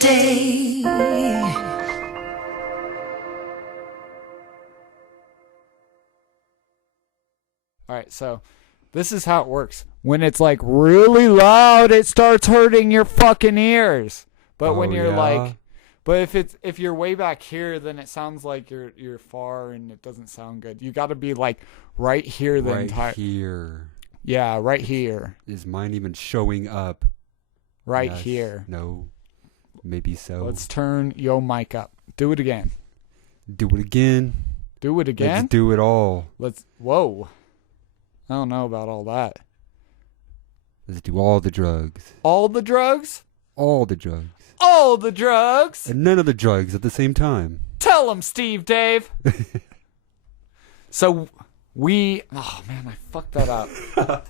day. All right, so this is how it works. When it's like really loud, it starts hurting your fucking ears. But when you're like, but if you're way back here, then it sounds like you're far and it doesn't sound good. You got to be like right here the entire. Right here. Yeah, right here. Is mine even showing up? Right Yes. here. No. Maybe so. Let's turn your mic up. Do it again. do it again. Do it again? Let's do it all. Whoa. I don't know about all that. Let's do all the drugs. All the drugs? All the drugs. All the drugs? And none of the drugs at the same time. Tell them, Steve Dave. So oh man, I fucked that up.